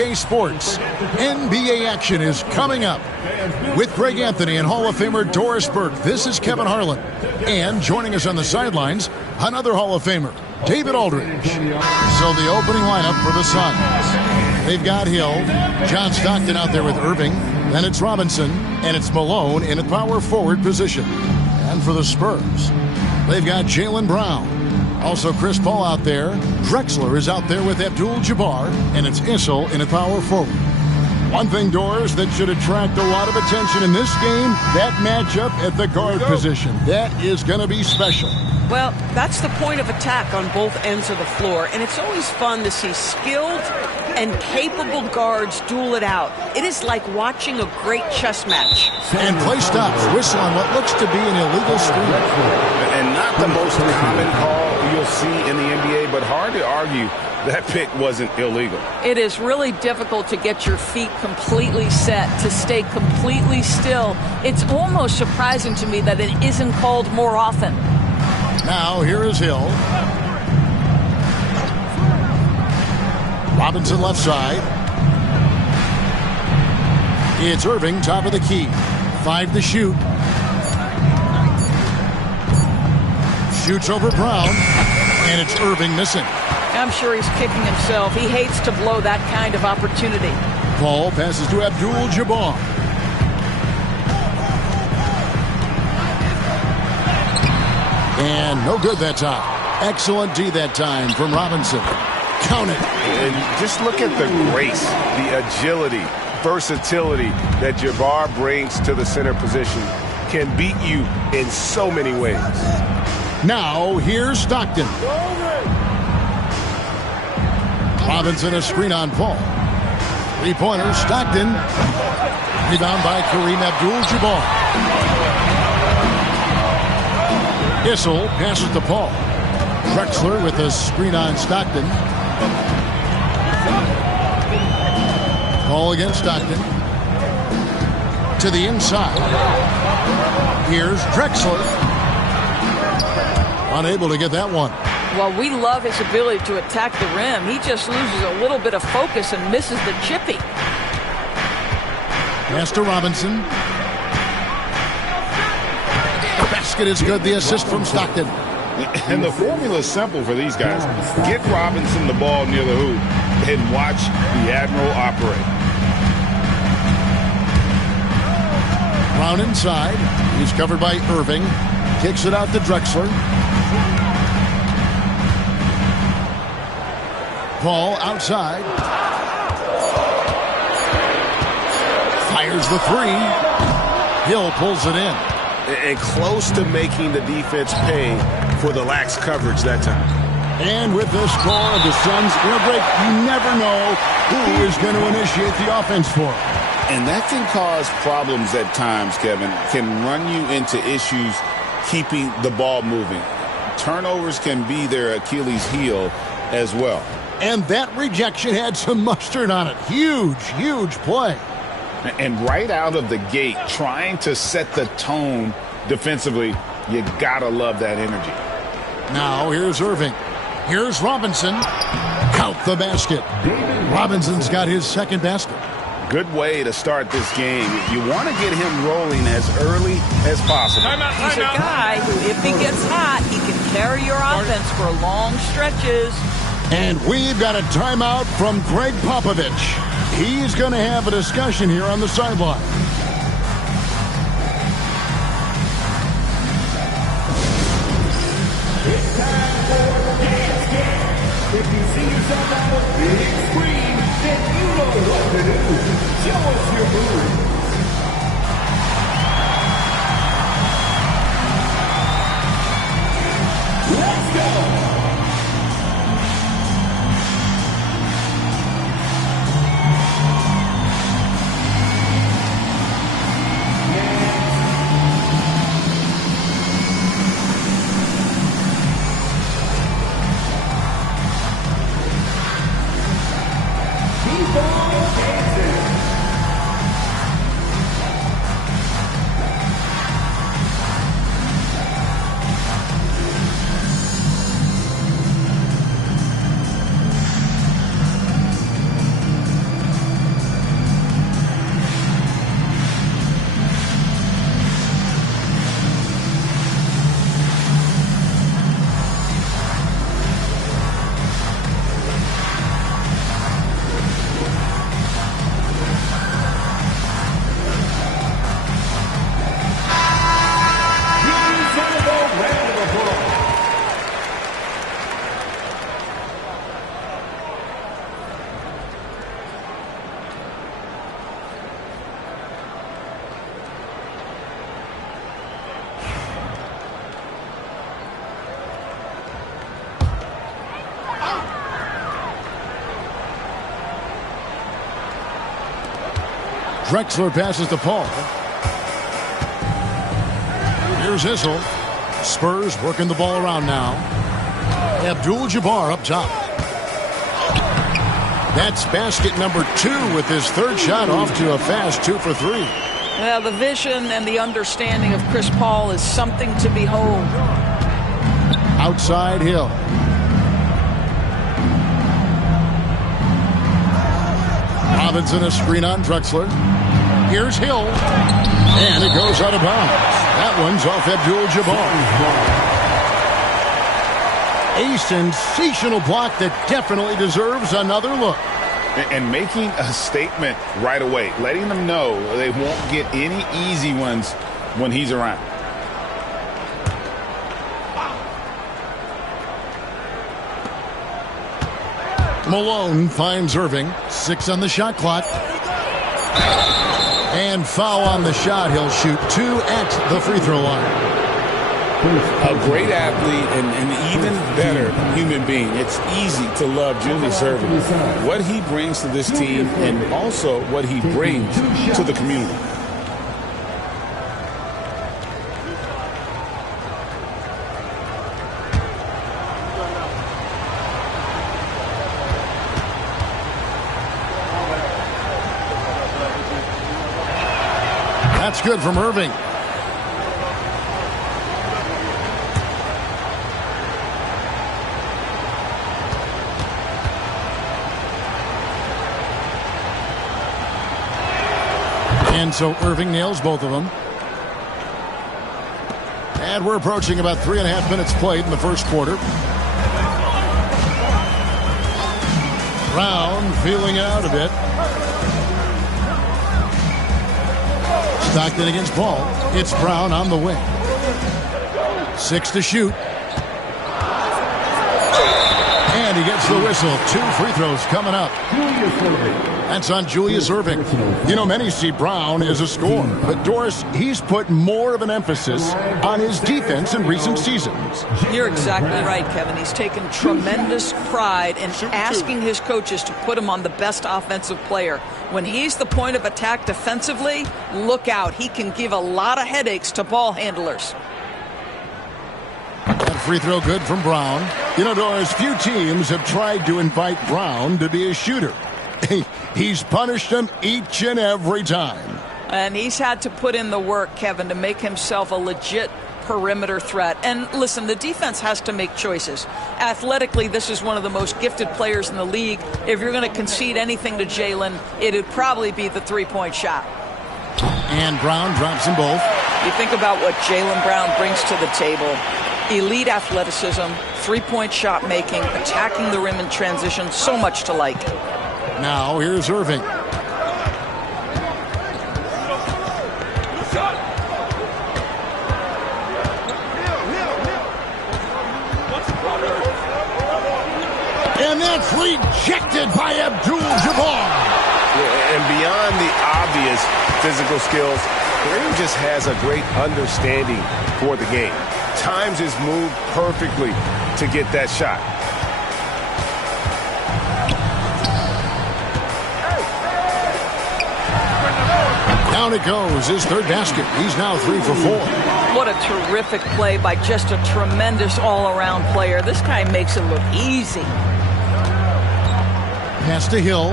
2K Sports. NBA action is coming up. With Greg Anthony and Hall of Famer Doris Burke, this is Kevin Harlan. And joining us on the sidelines, another Hall of Famer, David Aldridge. So the opening lineup for the Suns. They've got Hill, John Stockton out there with Irving, then it's Robinson, and it's Malone in a power forward position. And for the Spurs, they've got Jaylen Brown. Also Chris Paul out there. Drexler is out there with Abdul-Jabbar, and it's Issel in a power forward. One thing, Doris, that should attract a lot of attention in this game, that matchup at the guard position. That is going to be special. Well, that's the point of attack on both ends of the floor, and it's always fun to see skilled and capable guards duel it out. It is like watching a great chess match. And play stops. Whistle on what looks to be an illegal screen. And not the most common call you'll see in the NBA, but hard to argue that pick wasn't illegal. It is really difficult to get your feet completely set, to stay completely still. It's almost surprising to me that it isn't called more often. Now here is Hill. Robinson left side. It's Irving, top of the key. 5 to shoot. Shoots over Brown, and it's Irving missing. I'm sure he's kicking himself. He hates to blow that kind of opportunity. Paul passes to Abdul-Jabbar. And no good that time. Excellent D that time from Robinson. Count it. And just look at the grace, the agility, versatility that Jabbar brings to the center position. Can beat you in so many ways. Now here's Stockton. Robinson a screen on Paul. Three-pointer, Stockton. Rebound by Kareem Abdul-Jabbar. Issel passes to Paul. Drexler with a screen on Stockton. Paul against Stockton. To the inside. Here's Drexler. Unable to get that one. Well, we love his ability to attack the rim. He just loses a little bit of focus and misses the chippy. Pass to Robinson. Basket is good. The assist from Stockton. And the formula is simple for these guys. Get Robinson the ball near the hoop and watch the Admiral operate. Brown inside. He's covered by Irving. Kicks it out to Drexler. Paul outside. Fires the three. Hill pulls it in. And close to making the defense pay for the lax coverage that time. And with the score of the Suns, Greg, you never know who is going to initiate the offense for them. And that can cause problems at times, Kevin. Can run you into issues keeping the ball moving. Turnovers can be their Achilles heel as well. And that rejection had some mustard on it. Huge, huge play. And right out of the gate, trying to set the tone defensively, you gotta love that energy. Now here's Irving. Here's Robinson. Count the basket. Robinson's got his second basket. Good way to start this game. You want to get him rolling as early as possible. He's a guy who, if he gets hot, he can carry your offense for long stretches. And we've got a timeout from Greg Popovich. He's going to have a discussion here on the sideline. It's time for Dance Game. If you see yourself on the big screen, then you know what to do. Show us your moves. Let's go. Drexler passes to Paul. Here's Issel. Spurs working the ball around now. Abdul-Jabbar up top. That's basket number 2 with his third shot off to a fast 2 for 3. Well, the vision and the understanding of Chris Paul is something to behold. Outside Hill. Robinson a screen on Drexler. Here's Hill. And it goes out of bounds. That one's off Abdul-Jabbar. A sensational block that definitely deserves another look. And making a statement right away, letting them know they won't get any easy ones when he's around. Malone finds Irving. 6 on the shot clock. And foul on the shot. He'll shoot 2 at the free throw line. A great athlete and an even better human being. It's easy to love Julius Irving. What he brings to this team and also what he brings to the community. That's good from Irving. And so Irving nails both of them. And we're approaching about 3.5 minutes played in the first quarter. Brown feeling it out a bit. Stockton against Paul. It's Brown on the wing. 6 to shoot. And he gets the whistle. 2 free throws coming up. That's on Julius Irving. You know, many see Brown as a scorer, but Doris, he's put more of an emphasis on his defense in recent seasons. You're exactly right, Kevin. He's taken tremendous pride in asking his coaches to put him on the best offensive player. When he's the point of attack defensively, look out. He can give a lot of headaches to ball handlers. That free throw good from Brown. You know, Doris, few teams have tried to invite Brown to be a shooter. He's punished them each and every time. And he's had to put in the work, Kevin, to make himself a legit perimeter threat. And listen, the defense has to make choices. Athletically, this is one of the most gifted players in the league. If you're going to concede anything to Jalen, it'd probably be the three-point shot. And Brown drops them both. You think about what Jalen Brown brings to the table. Elite athleticism, three-point shot making, attacking the rim in transition, so much to like. Now here's Irving. And that's rejected by Abdul-Jabbar. And beyond the obvious physical skills, Kareem just has a great understanding for the game. Times his move perfectly to get that shot. Down it goes, his third basket. He's now 3 for 4. What a terrific play by just a tremendous all-around player. This guy makes it look easy. Pass to Hill.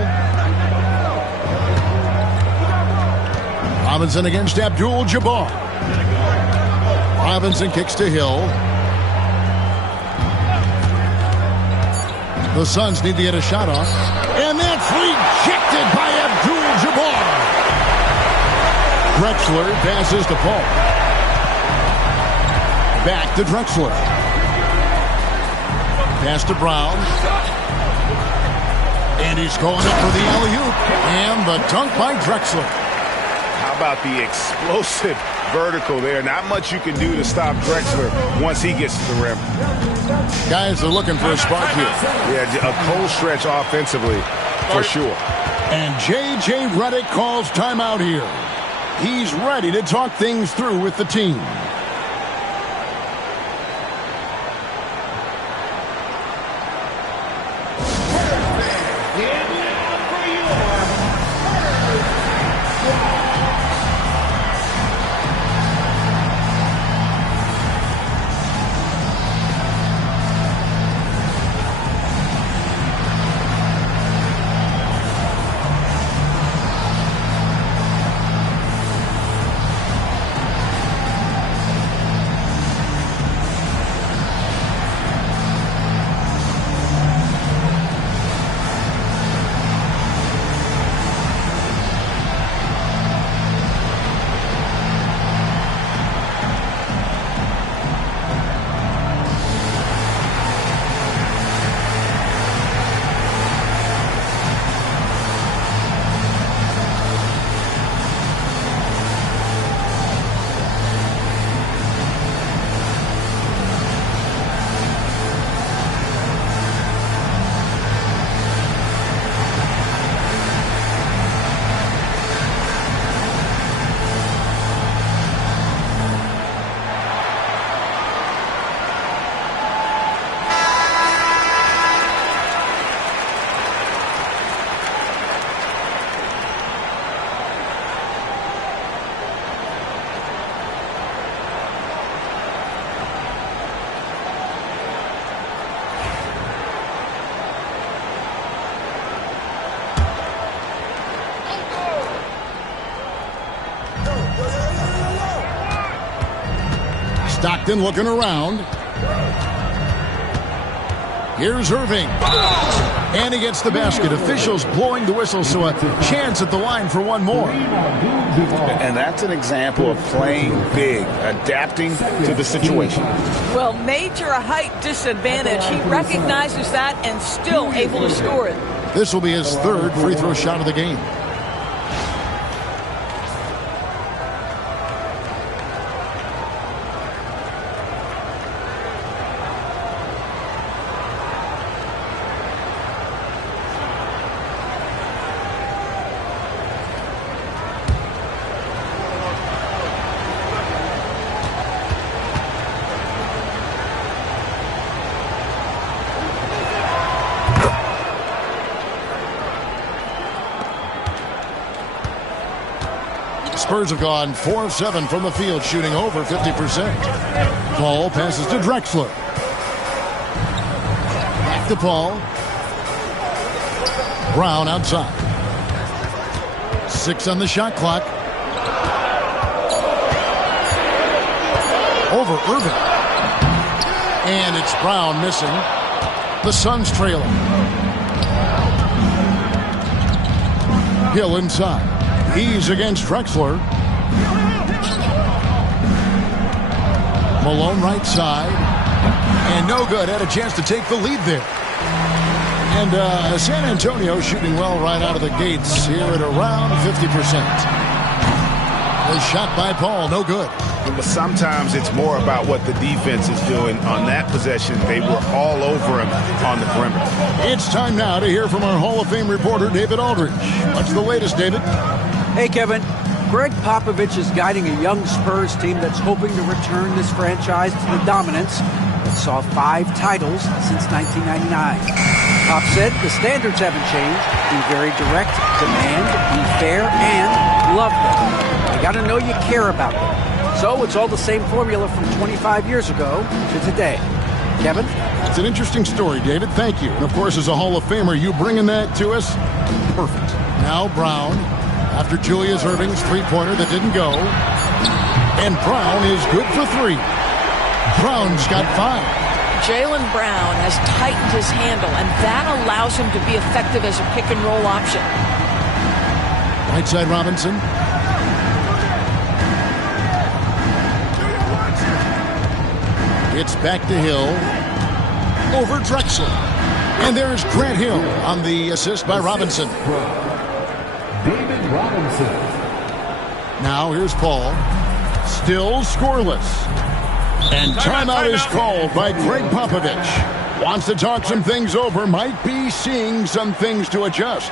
Robinson against Abdul-Jabbar. Robinson kicks to Hill. The Suns need to get a shot off. And that's rejected by Abdul-Jabbar. Drexler passes to Paul. Back to Drexler. Pass to Brown. And he's going up for the alley-oop. And the dunk by Drexler. How about the explosive vertical there? Not much you can do to stop Drexler once he gets to the rim. Guys are looking for a spark here. Yeah, a cold stretch offensively for sure. And J.J. Redick calls timeout here. He's ready to talk things through with the team. Stockton looking around. Here's Irving. And he gets the basket. Officials blowing the whistle, so a chance at the line for one more. And that's an example of playing big, adapting to the situation. Well, major height disadvantage. He recognizes that and still able to score it. This will be his third free throw shot of the game. Spurs have gone 4 of 7 from the field, shooting over 50%. Paul passes to Drexler. Back to Paul. Brown outside. 6 on the shot clock. Over Irving. And it's Brown missing. The Suns trailing. Hill inside. He's against Drexler. Malone right side. And no good. Had a chance to take the lead there. And San Antonio shooting well right out of the gates here at around 50%. The shot by Paul, no good. But sometimes it's more about what the defense is doing on that possession. They were all over him on the perimeter. It's time now to hear from our Hall of Fame reporter, David Aldridge. What's the latest, David? Hey, Kevin. Greg Popovich is guiding a young Spurs team that's hoping to return this franchise to the dominance that saw 5 titles since 1999. Pop said the standards haven't changed. Be very direct, demand, be fair, and love them. You got to know you care about them. So it's all the same formula from 25 years ago to today. Kevin? It's an interesting story, David. Thank you. And, of course, as a Hall of Famer, you bringing that to us? Perfect. Now Brown, after Julius Irving's three-pointer that didn't go. And Brown is good for 3. Brown's got 5. Jaylen Brown has tightened his handle, and that allows him to be effective as a pick-and-roll option. Right side Robinson. It's back to Hill. Over Drexler. And there's Grant Hill on the assist by Robinson. David Robinson. Now here's Paul. Still scoreless. And timeout is called by Greg Popovich. Wants to talk some things over. Might be seeing some things to adjust.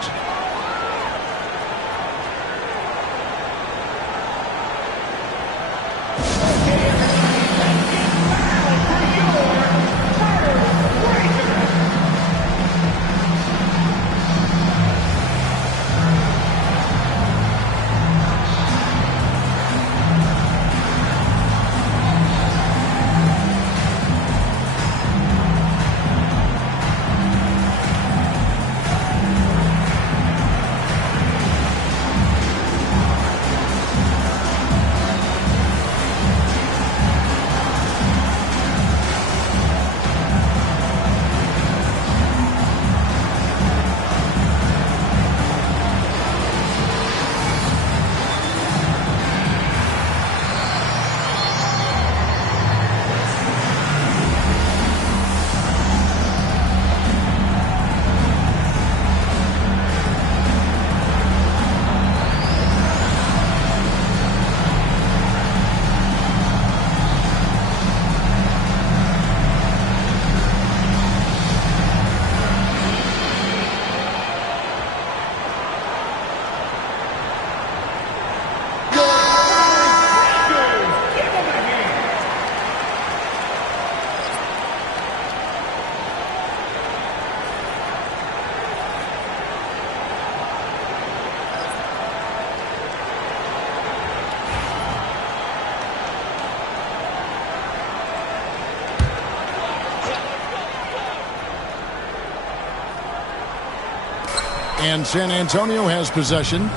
And San Antonio has possession.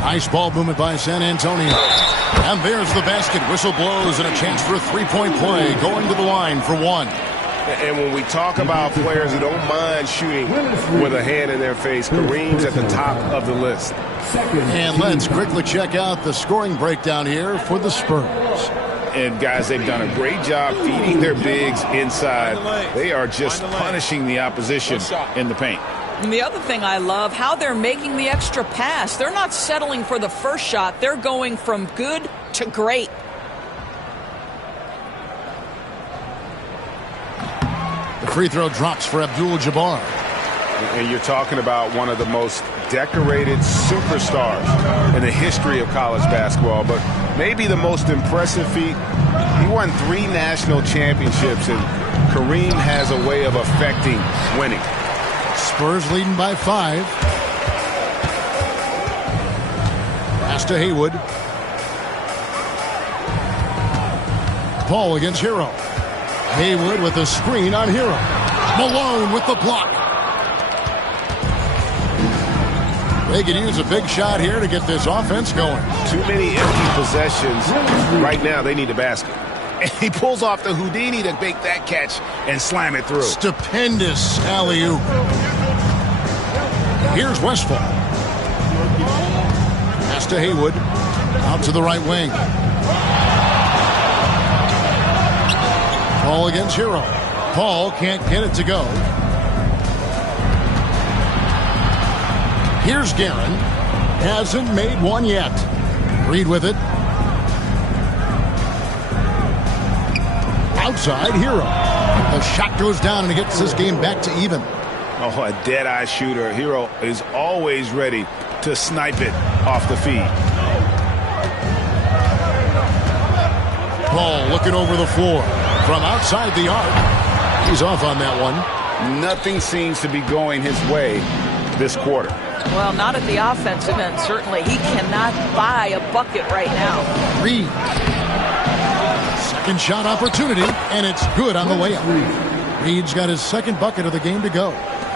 Nice ball movement by San Antonio. And there's the basket. Whistle blows and a chance for a three-point play. Going to the line for one. And when we talk about players who don't mind shooting with a hand in their face, Kareem's at the top of the list. And let's quickly check out the scoring breakdown here for the Spurs. And, guys, they've done a great job feeding their bigs inside. They are just punishing the opposition in the paint. And the other thing I love, how they're making the extra pass. They're not settling for the first shot. They're going from good to great. The free throw drops for Abdul-Jabbar. And you're talking about one of the most decorated superstars in the history of college basketball, but maybe the most impressive feat. He won 3 national championships, and Kareem has a way of affecting winning. Spurs leading by 5. Pass to Haywood. Paul against Hero. Haywood with a screen on Hero. Malone with the block. They can use a big shot here to get this offense going. Too many empty possessions. Right now, they need a basket. And he pulls off the Houdini to make that catch and slam it through. Stupendous alley-oop. Here's Westphal. Pass to Haywood. Out to the right wing. Paul against Hero. Paul can't get it to go. Here's Guerin. Hasn't made one yet. Reed with it. Outside, Hero. The shot goes down and it gets this game back to even. Oh, a dead-eye shooter. Hero is always ready to snipe it off the feed. Paul looking over the floor. From outside the arc. He's off on that one. Nothing seems to be going his way this quarter. Well, not at the offensive end, certainly. He cannot buy a bucket right now. Reed. Second shot opportunity, and it's good on the layup. Reed's got his second bucket of the game to go.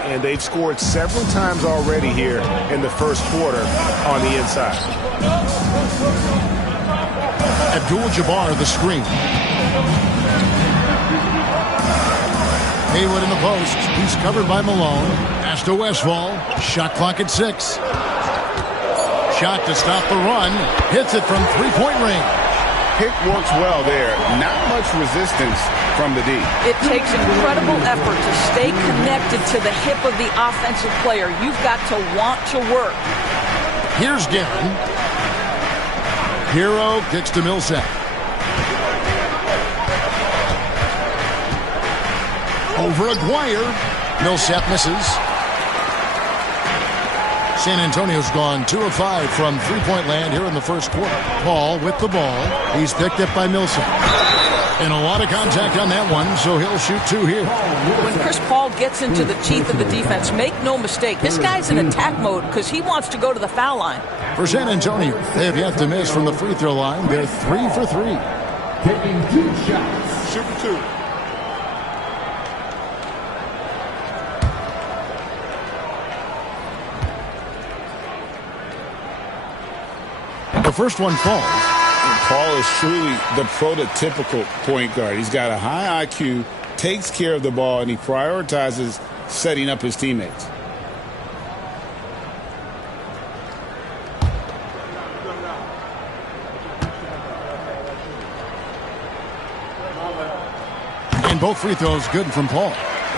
And they've scored several times already here in the first quarter on the inside. Abdul-Jabbar the screen. Haywood in the post. He's covered by Malone. Pass to Westphal. Shot clock at 6. Shot to stop the run. Hits it from three-point range. Pick works well there. Not much resistance from the D. It takes incredible effort to stay connected to the hip of the offensive player. You've got to want to work. Here's Guerin. Hero kicks to Millsap. Over Aguirre. Millsap misses. San Antonio's gone 2 of 5 from three-point land here in the first quarter. Paul with the ball. He's picked up by Millsap. And a lot of contact on that one, so he'll shoot 2 here. When Chris Paul gets into the teeth of the defense, make no mistake, this guy's in attack mode because he wants to go to the foul line. For San Antonio, they have yet to miss from the free throw line. They're 3 for 3. Taking 2 shots. Super 2. The first one falls. Paul is truly the prototypical point guard. He's got a high IQ, takes care of the ball, and he prioritizes setting up his teammates. And both free throws good from Paul.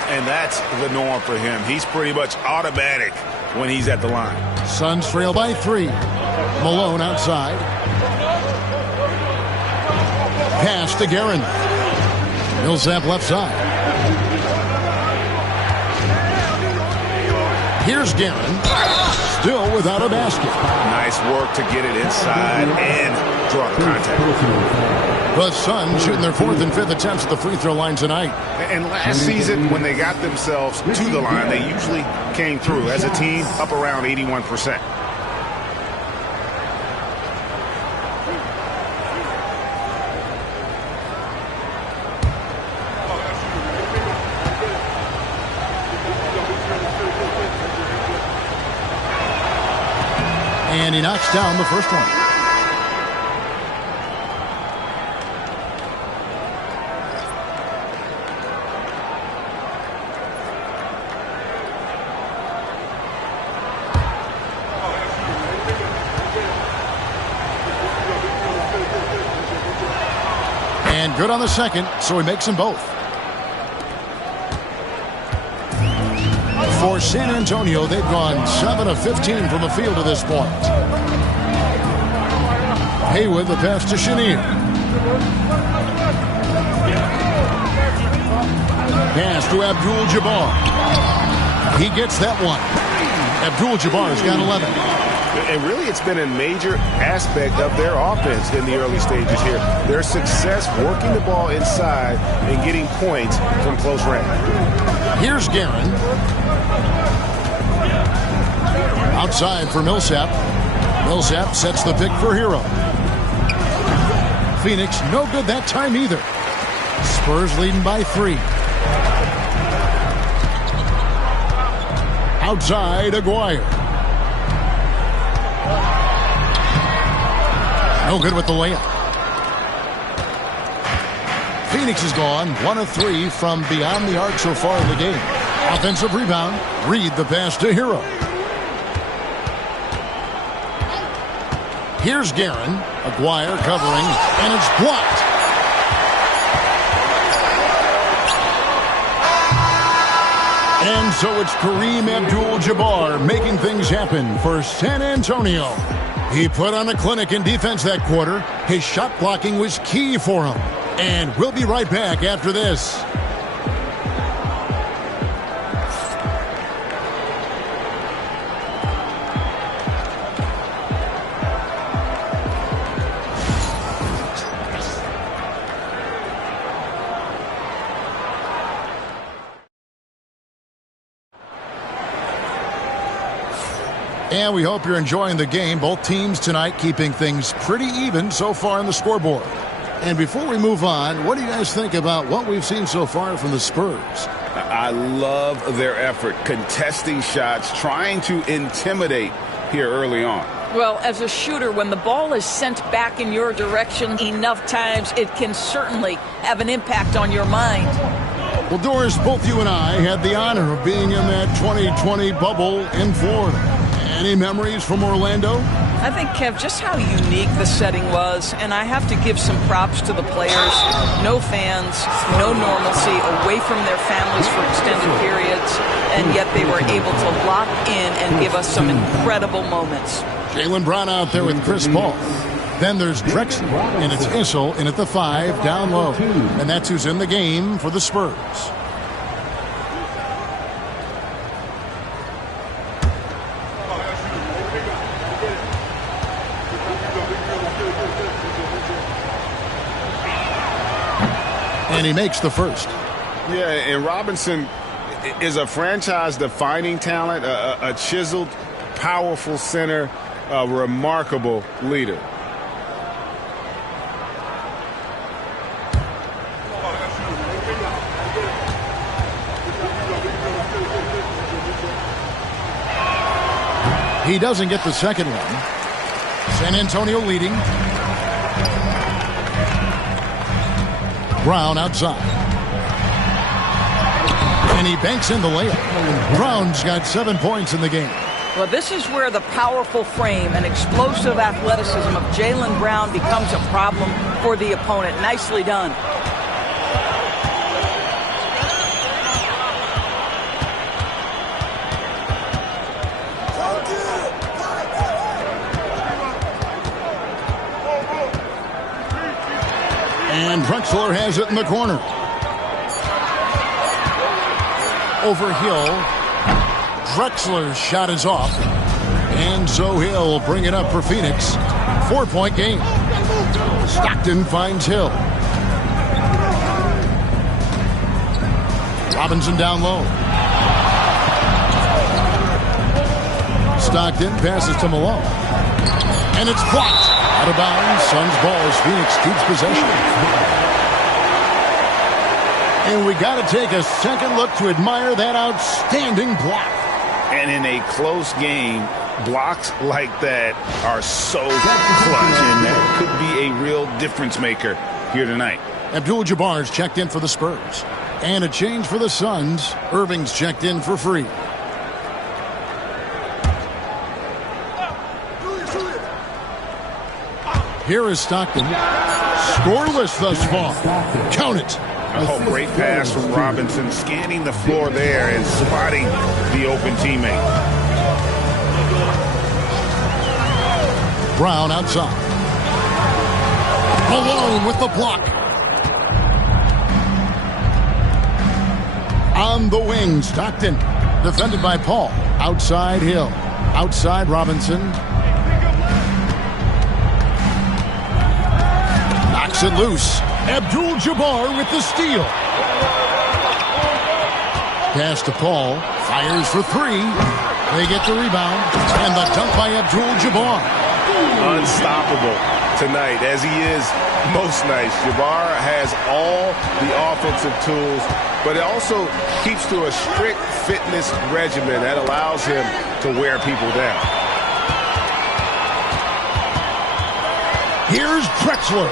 And that's the norm for him. He's pretty much automatic when he's at the line. Suns trail by 3. Malone outside. Pass to Guerin. Millsap left side. Here's Guerin. Still without a basket. Nice work to get it inside and draw the contact. The Suns shooting their 4th and 5th attempts at the free throw line tonight. And last season, when they got themselves to the line, they usually came through as a team up around 81%. And he knocks down the first one. And good on the second, so he makes them both. For San Antonio, they've gone 7 of 15 from the field to this point. Haywood, the pass to Chenier. Pass to Abdul-Jabbar. He gets that one. Abdul-Jabbar's got 11. And really, it's been a major aspect of their offense in the early stages here. Their success working the ball inside and getting points from close range. Here's Guerin. Outside for Millsap. Millsap sets the pick for Hero. Phoenix, no good that time either. Spurs leading by 3. Outside, Aguirre. No good with the layup. Phoenix is gone 1 of 3 from beyond the arc so far in the game. Offensive rebound. Reed the pass to Hero. Here's Guerin. Aguirre covering, and it's blocked. And so it's Kareem Abdul-Jabbar making things happen for San Antonio. He put on a clinic in defense that quarter. His shot blocking was key for him. And we'll be right back after this. And we hope you're enjoying the game. Both teams tonight keeping things pretty even so far on the scoreboard. And before we move on, what do you guys think about what we've seen so far from the Spurs? I love their effort, contesting shots, trying to intimidate here early on. Well, as a shooter, when the ball is sent back in your direction enough times, it can certainly have an impact on your mind. Well, Doris, both you and I had the honor of being in that 2020 bubble in Florida. Any memories from Orlando? I think, Kev, just how unique the setting was, and I have to give some props to the players. No fans, no normalcy, away from their families for extended periods, and yet they were able to lock in and give us some incredible moments. Jaylen Brown out there with Chris Paul. Then there's Drexler, and it's Issel in at the 5 down low. And that's who's in the game for the Spurs. And he makes the first. Yeah, and Robinson is a franchise-defining talent, a chiseled, powerful center, a remarkable leader. He doesn't get the second one. San Antonio leading. Brown outside. And he banks in the layup. Brown's got 7 points in the game. Well, this is where the powerful frame and explosive athleticism of Jaylen Brown becomes a problem for the opponent. Nicely done. And Drexler has it in the corner. Over Hill. Drexler's shot is off. And so Hill bring it up for Phoenix. 4-point game. Stockton finds Hill. Robinson down low. Stockton passes to Malone. And it's blocked. Out of bounds. Suns ball as Phoenix keeps possession. And we got to take a second look to admire that outstanding block. And in a close game, Blocks like that are so clutch, and that could be a real difference maker here tonight. Abdul-Jabbar's checked in for the Spurs. And a change for the Suns. Irving's checked in for free. Here is Stockton. Scoreless thus far. Count it. Oh, great pass from Robinson, scanning the floor there and spotting the open teammate. Brown outside. Malone with the block. On the wing, Stockton. Defended by Paul. Outside Hill. Outside Robinson. Knocks it loose. Abdul-Jabbar with the steal. Pass to Paul. Fires for three. They get the rebound. And the dunk by Abdul-Jabbar. Unstoppable tonight, as he is most nights. Jabbar has all the offensive tools, but it also keeps to a strict fitness regimen that allows him to wear people down. Here's Drexler.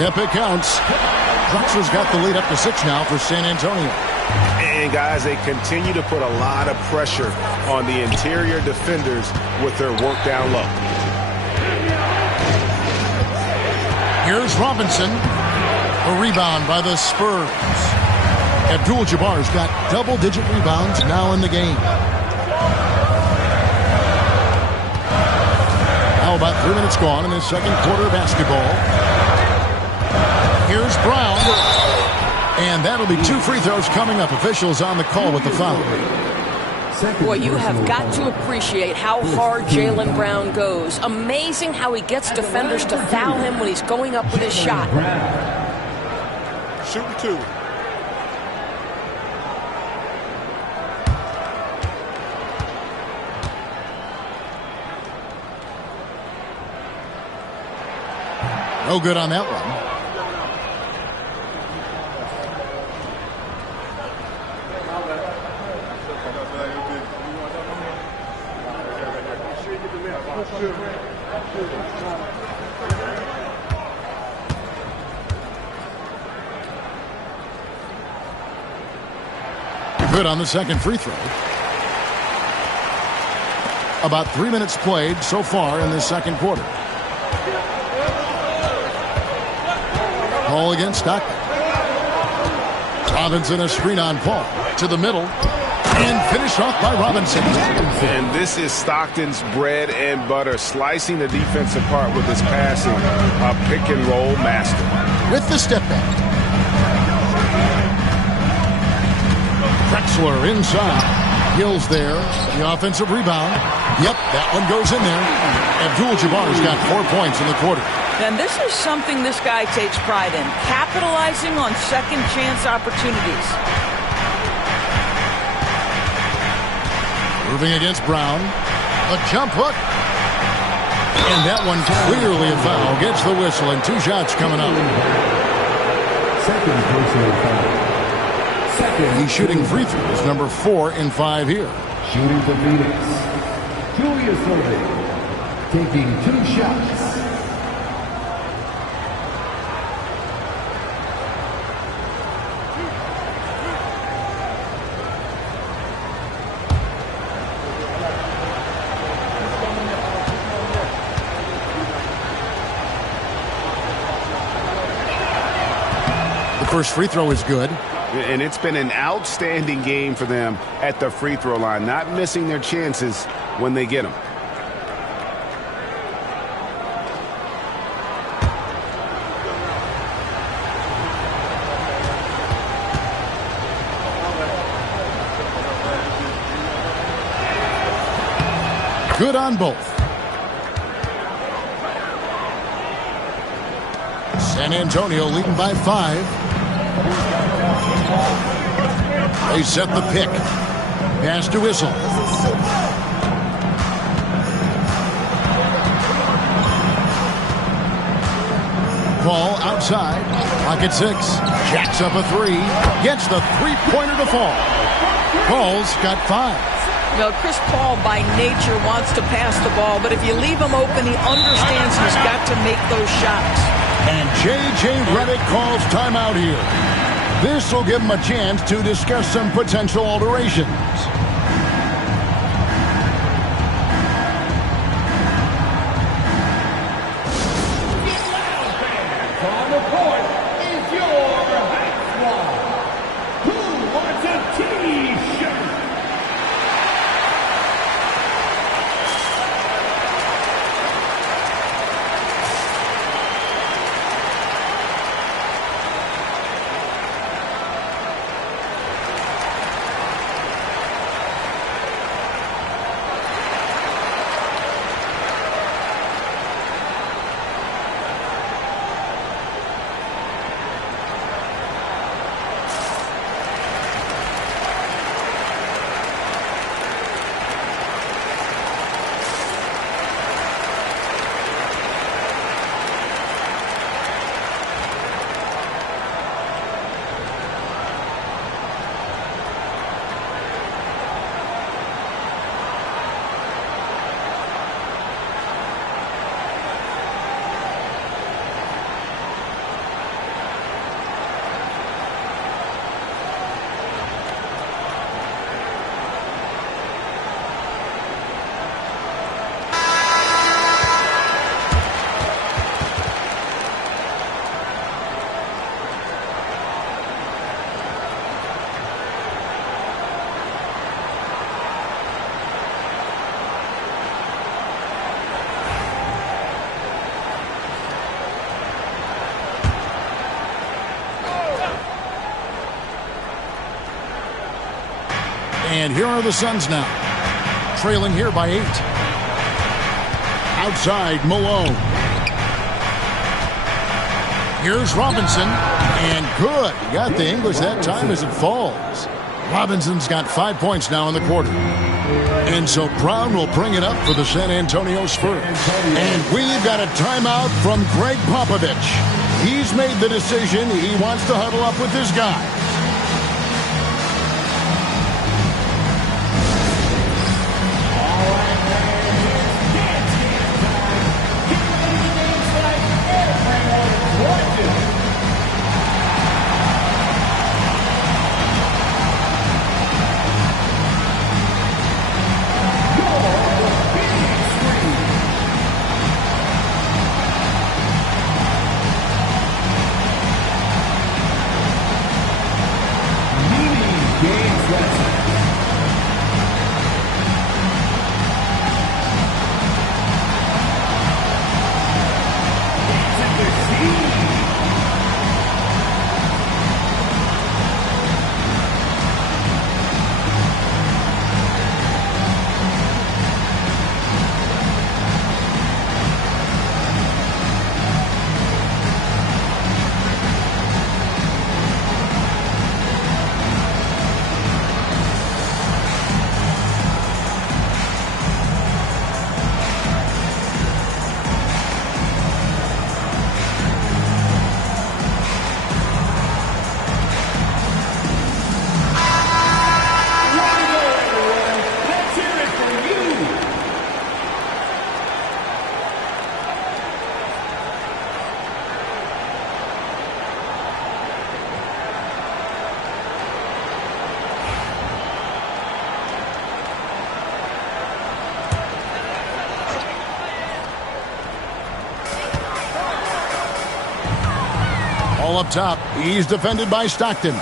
Yep, it counts. Drexler's got the lead up to 6 now for San Antonio. And, guys, they continue to put a lot of pressure on the interior defenders with their work down low. Here's Robinson. A rebound by the Spurs. Abdul-Jabbar's got double-digit rebounds now in the game. Now about 3 minutes gone in the second quarter of basketball. Here's Brown. And that'll be 2 free throws coming up. Officials on the call with the foul. Boy, you have got to appreciate how hard Jaylen Brown goes. Amazing how he gets defenders to foul him when he's going up with his shot. Shooting 2. No good on that one. Good on the second free throw. About 3 minutes played so far in this second quarter. Paul against Stockton. Robinson a screen on Paul. To the middle. And finished off by Robinson. And this is Stockton's bread and butter, slicing the defense apart with his passing. A pick and roll master. With the step back. Drexler inside. Hill's there. The offensive rebound. Yep, that one goes in there. Abdul-Jabbar's got 4 points in the quarter. And this is something this guy takes pride in, capitalizing on second chance opportunities. Moving against Brown. A jump hook. And that one clearly a foul. Gets the whistle and 2 shots coming up. Second personal foul. He's shooting free throws, number 4 in 5 here. Shooting for Phoenix. Julius Irving taking 2 shots. The first free throw is good. And it's been an outstanding game for them at the free throw line, not missing their chances when they get them. Good on both. San Antonio leading by 5. They set the pick. Pass to Whistle. Paul outside. Pocket 6. Jacks up a 3. Gets the three-pointer to fall. Paul's got 5. Chris Paul by nature wants to pass the ball, but if you leave him open, he understands he's got to make those shots. And J.J. Redick calls timeout here. This will give him a chance to discuss some potential alterations. On the court is your high squad. Who wants a T-shirt? And here are the Suns now, trailing here by 8. Outside, Malone. Here's Robinson, and good. He got the English that time as it falls. Robinson's got 5 points now in the quarter. And so Brown will bring it up for the San Antonio Spurs. And we've got a timeout from Greg Popovich. He's made the decision. He wants to huddle up with his guys. Up top, he's defended by Stockton.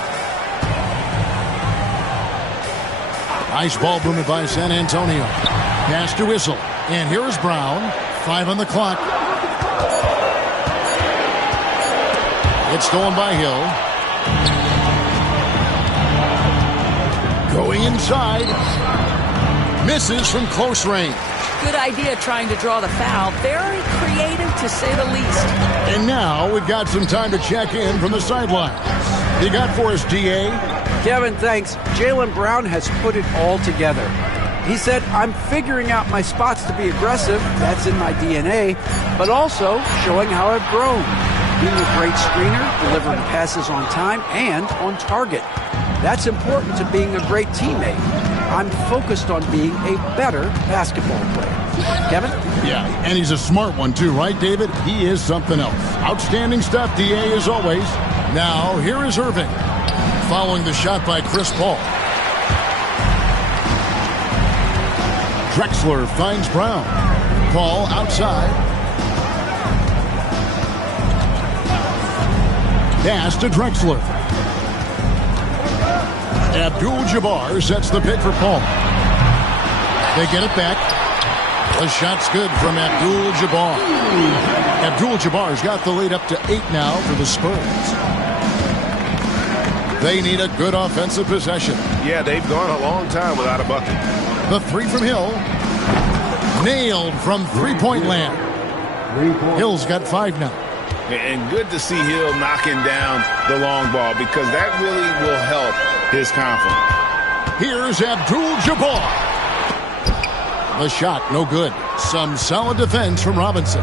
Nice ball movement by San Antonio. Pass to Whistle. And here is Brown. 5 on the clock. It's stolen by Hill. Going inside. Misses from close range. Good idea trying to draw the foul. Very creative, to say the least. And now we've got some time to check in from the sideline. You got for us, DA? Kevin, thanks. Jaylen Brown has put it all together. He said, I'm figuring out my spots to be aggressive. That's in my DNA. But also showing how I've grown. Being a great screener, delivering passes on time and on target. That's important to being a great teammate. I'm focused on being a better basketball player. Kevin? Yeah, and he's a smart one too, right, David? He is something else. Outstanding stuff, DA, as always. Now, here is Irving. Following the shot by Chris Paul. Drexler finds Brown. Paul outside. Pass to Drexler. Abdul-Jabbar sets the pick for Paul. They get it back. The shot's good from Abdul-Jabbar. Abdul-Jabbar's got the lead up to 8 now for the Spurs. They need a good offensive possession. Yeah, they've gone a long time without a bucket. The three from Hill. Nailed from three-point land. Hill's got 5 now. And good to see Hill knocking down the long ball because that really will help his confidence. Here's Abdul-Jabbar. The shot, no good. Some solid defense from Robinson.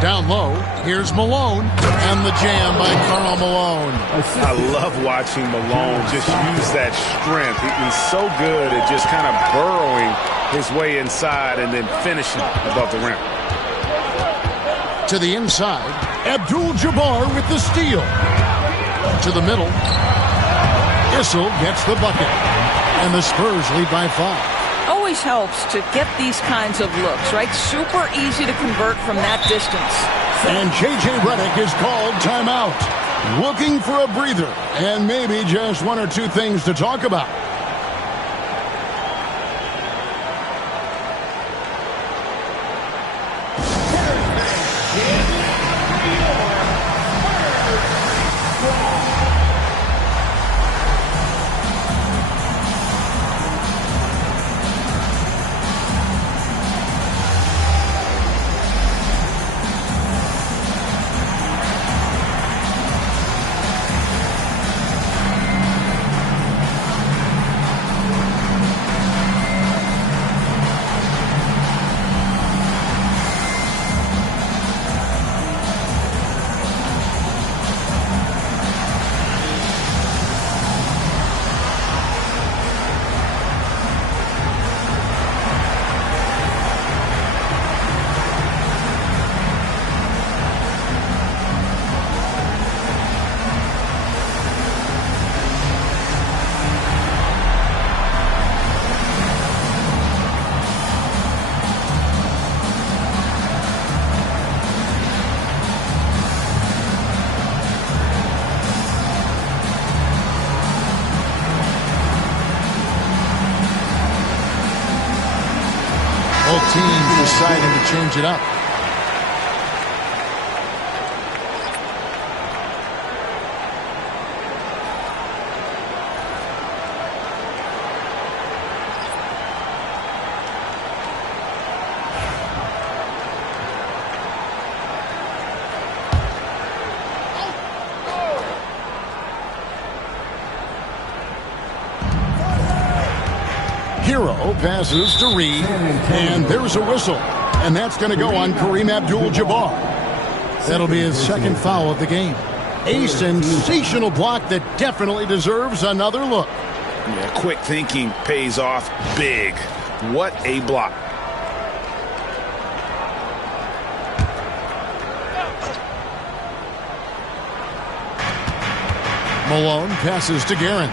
Down low, here's Malone. And the jam by Karl Malone. I love watching Malone just use that strength. He's so good at just kind of burrowing his way inside and then finishing above the rim. To the inside, Abdul-Jabbar with the steal. To the middle, Issel gets the bucket. And the Spurs lead by 5. Always helps to get these kinds of looks, right? Super easy to convert from that distance. And J.J. Redick is called timeout. Looking for a breather and maybe just 1 or 2 things to talk about. Both teams deciding to change it up. Hero passes to Reed, and there's a whistle. And that's going to go on Kareem Abdul-Jabbar. That'll be his second foul of the game. A sensational block that definitely deserves another look. Yeah, quick thinking pays off big. What a block. Malone passes to Guerin.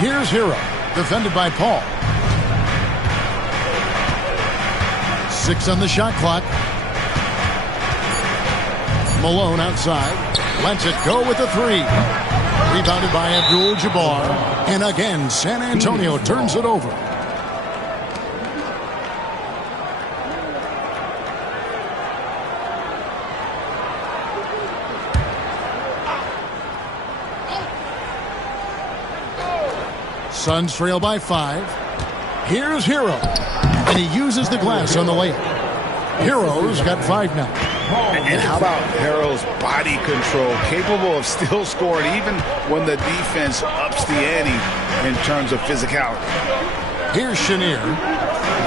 Here's Hero. Defended by Paul. 6 on the shot clock. Malone outside. Lets it go with the 3. Rebounded by Abdul-Jabbar. And again, San Antonio turns it over. Suns trail by 5. Here's Hero. And he uses the glass on the layup. Hero's got 5 now. And how about Hero's body control? Capable of still scoring even when the defense ups the ante in terms of physicality. Here's Chenier.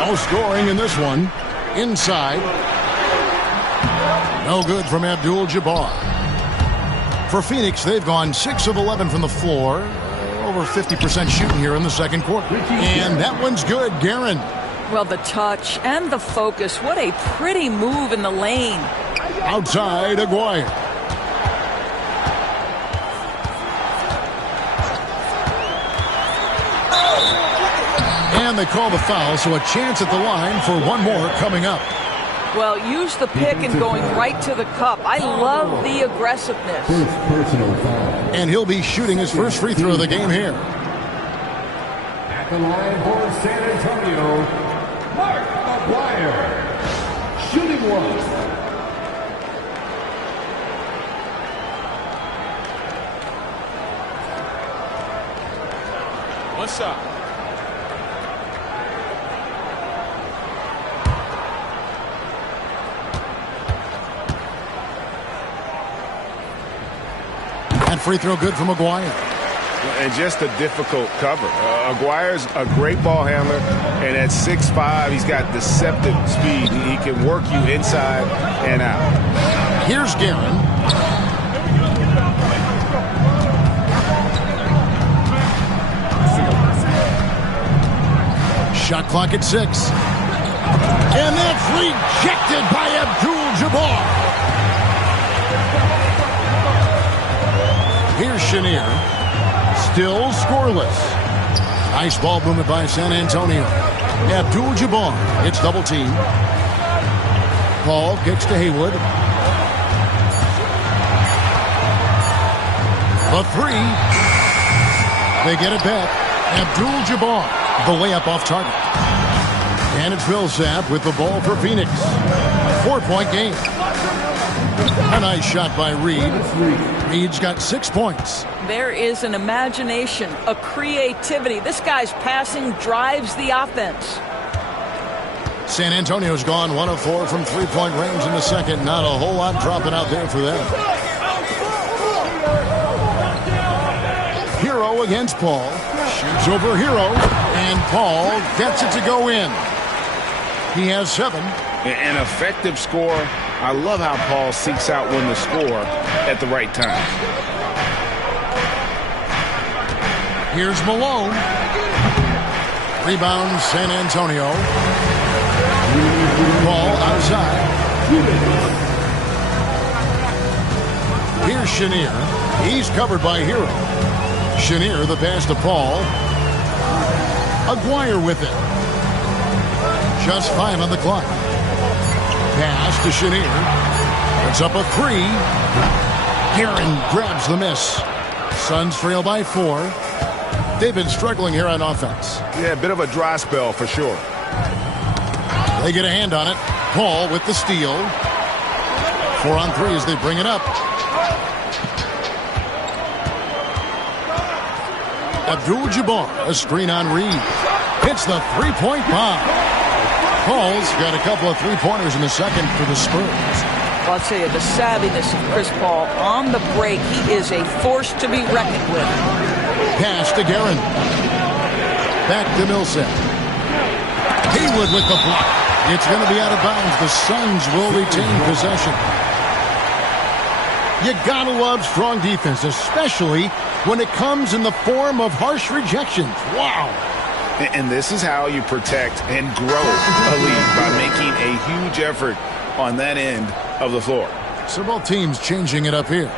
No scoring in this one. Inside. No good from Abdul-Jabbar. For Phoenix, they've gone 6 of 11 from the floor. over 50% shooting here in the second quarter. And that one's good, Guerin. Well, the touch and the focus. What a pretty move in the lane. Outside, Aguirre. And they call the foul, so a chance at the line for one more coming up. Well, use the pick and going right to the cup. I love the aggressiveness. Personal foul. And he'll be shooting his first free throw of the game here. At the line for San Antonio, Mark Aguirre. Shooting one. What's up? And free throw good from Aguirre. And just a difficult cover. Aguirre's a great ball handler, and at 6'5", he's got deceptive speed. He can work you inside and out. Here's Guerin. Shot clock at 6. And that's rejected by Abdul-Jabbar. Here's Chenier. Still scoreless. Nice ball movement by San Antonio. Abdul-Jabbar. It's double team. Paul kicks to Haywood. The three. They get it back. Abdul-Jabbar. The layup off target. And it's Millsap with the ball for Phoenix. 4-point game. A nice shot by Reed. Reed's got 6 points. There is an imagination, a creativity. This guy's passing drives the offense. San Antonio's gone 1 of 4 from three-point range in the second. Not a whole lot dropping out there for them. Hero against Paul. Shoots over Hero. And Paul gets it to go in. He has 7. An effective score. I love how Paul seeks out when to score at the right time. Here's Malone. Rebound San Antonio. Ball outside. Here's Chenier. He's covered by Hero. Chenier the pass to Paul. Aguirre with it. Just 5 on the clock. Pass to Chenier. It's up a 3. Guerin grabs the miss. Suns trail by 4. They've been struggling here on offense. Yeah, a bit of a dry spell for sure. They get a hand on it. Paul with the steal. 4 on 3 as they bring it up. Abdul-Jabbar, a screen on Reed. Hits the three-point bomb. Paul's got a couple of three-pointers in the second for the Spurs. I'll tell you, the savviness of Chris Paul on the break, he is a force to be reckoned with. Pass to Guerin. Back to Millsap. Haywood with the block. It's going to be out of bounds. The Suns will retain possession. You gotta love strong defense, especially when it comes in the form of harsh rejections. Wow. And this is how you protect and grow a lead, by making a huge effort on that end of the floor. So both teams changing it up here.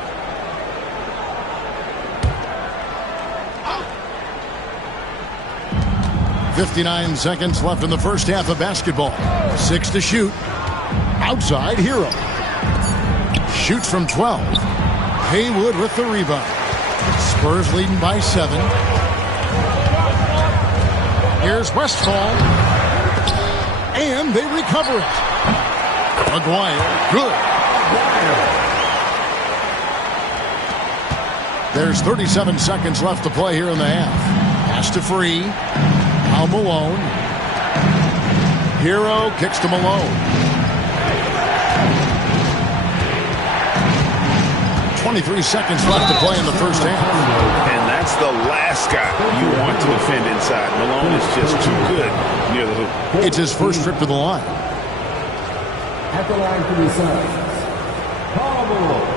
.59 seconds left in the first half of basketball. 6 to shoot. Outside, Hero. Shoots from 12. Haywood with the rebound. Spurs leading by 7. Here's Westphal. And they recover it. Aguirre, good. There's 37 seconds left to play here in the half. Pass to Free. Now Malone. Hero kicks to Malone. 23 seconds left to play in the first half. And that's the last guy you want to defend inside. Malone is just too good near the hoop. It's his first trip to the line. At the line for the Suns, Paul Malone.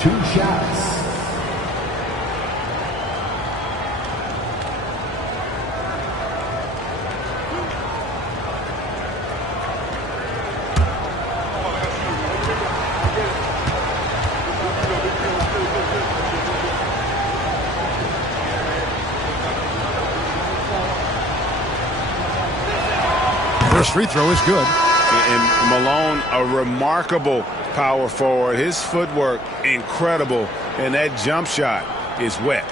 2 shots. First free throw is good. And Malone, a remarkable power forward. His footwork, incredible. And that jump shot is wet.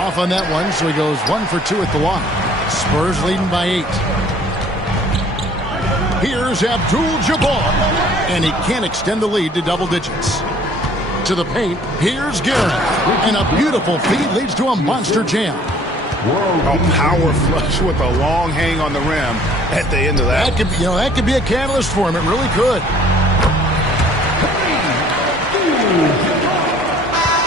Off on that one, so he goes 1 for 2 at the line. Spurs leading by 8. Here's Abdul-Jabbar, and he can't extend the lead to double digits. To the paint, here's Garrett, and a beautiful feed leads to a monster jam. A power flush with a long hang on the rim at the end of that. That could be a catalyst for him. It really could.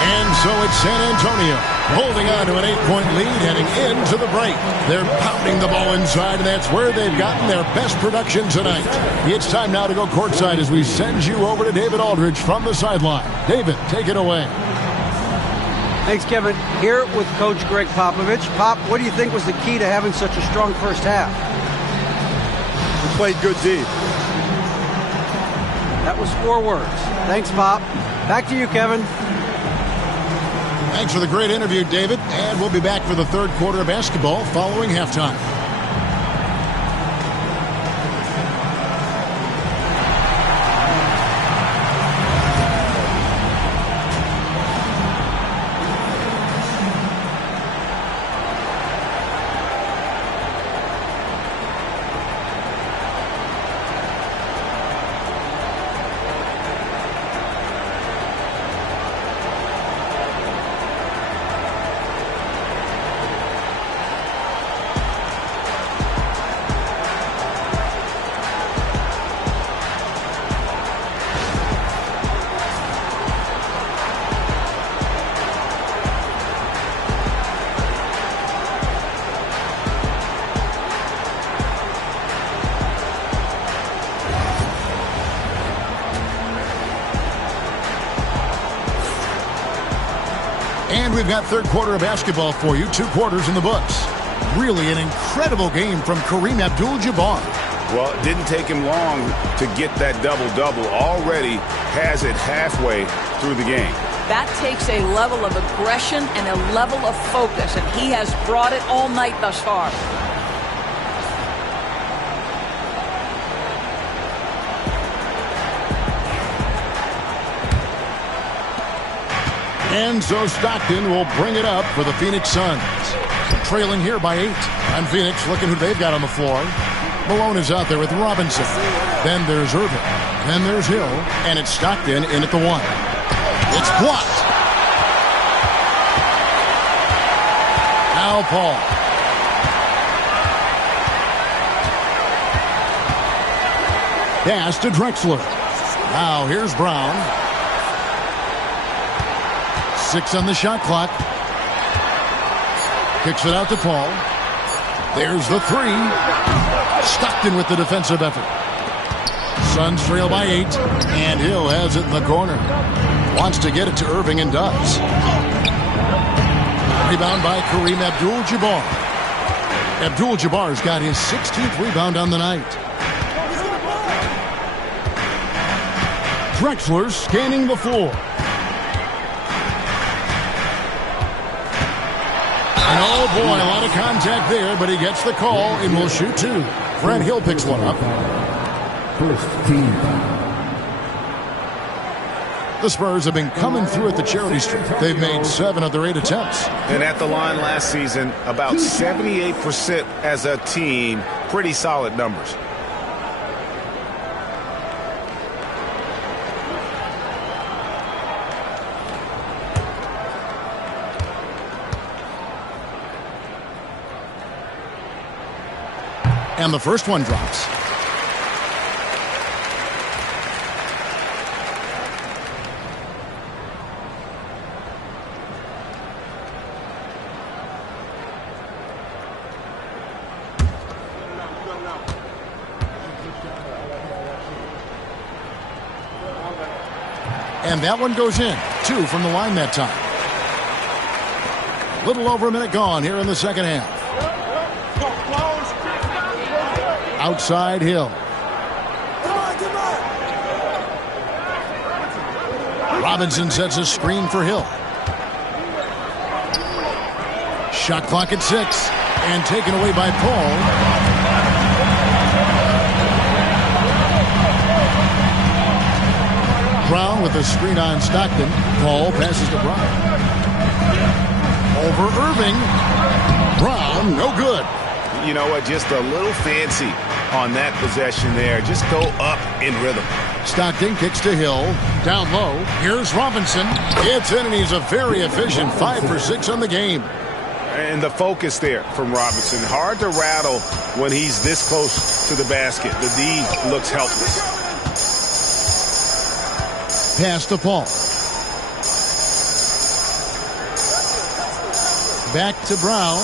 And so it's San Antonio holding on to an 8-point lead heading into the break. They're pounding the ball inside, and that's where they've gotten their best production tonight. It's time now to go courtside as we send you over to David Aldridge from the sideline. David, take it away. Thanks, Kevin. Here with Coach Greg Popovich. Pop, what do you think was the key to having such a strong first half? We played good D. That was 4 words. Thanks, Pop. Back to you, Kevin. Thanks for the great interview, David. And we'll be back for the third quarter of basketball following halftime. And we've got third quarter of basketball for you. 2 quarters in the books. Really an incredible game from Kareem Abdul-Jabbar. Well, it didn't take him long to get that double-double. Already has it halfway through the game. That takes a level of aggression and a level of focus, and he has brought it all night thus far. And so Stockton will bring it up for the Phoenix Suns. Trailing here by 8. And Phoenix looking who they've got on the floor. Malone is out there with Robinson. Then there's Irvin. Then there's Hill. And it's Stockton in at the 1. It's blocked. Now Paul. Pass to Drexler. Now here's Brown. 6 on the shot clock. Kicks it out to Paul. There's the 3. Stockton with the defensive effort. Suns trail by 8. And Hill has it in the corner. Wants to get it to Irving and does. Rebound by Kareem Abdul-Jabbar. Abdul-Jabbar's got his 16th rebound on the night. Drexler scanning the floor. And oh boy, a lot of contact there, but he gets the call and will shoot 2. Brent Hill picks one up. First team. The Spurs have been coming through at the charity strip. They've made 7 of their 8 attempts. And at the line last season, about 78% as a team. Pretty solid numbers. And the first one drops. And that one goes in. 2 from the line that time. Little over a minute gone here in the second half. Outside Hill. Robinson sets a screen for Hill. Shot clock at 6 and taken away by Paul. Brown with a screen on Stockton. Paul passes to Brown. Over Irving. Brown, no good. You know what? Just a little fancy on that possession there. Just go up in rhythm. Stockton kicks to Hill. Down low. Here's Robinson. It's in, and he's a very efficient 5 for 6 on the game. And the focus there from Robinson. Hard to rattle when he's this close to the basket. The D looks helpless. Pass to Paul. Back to Brown.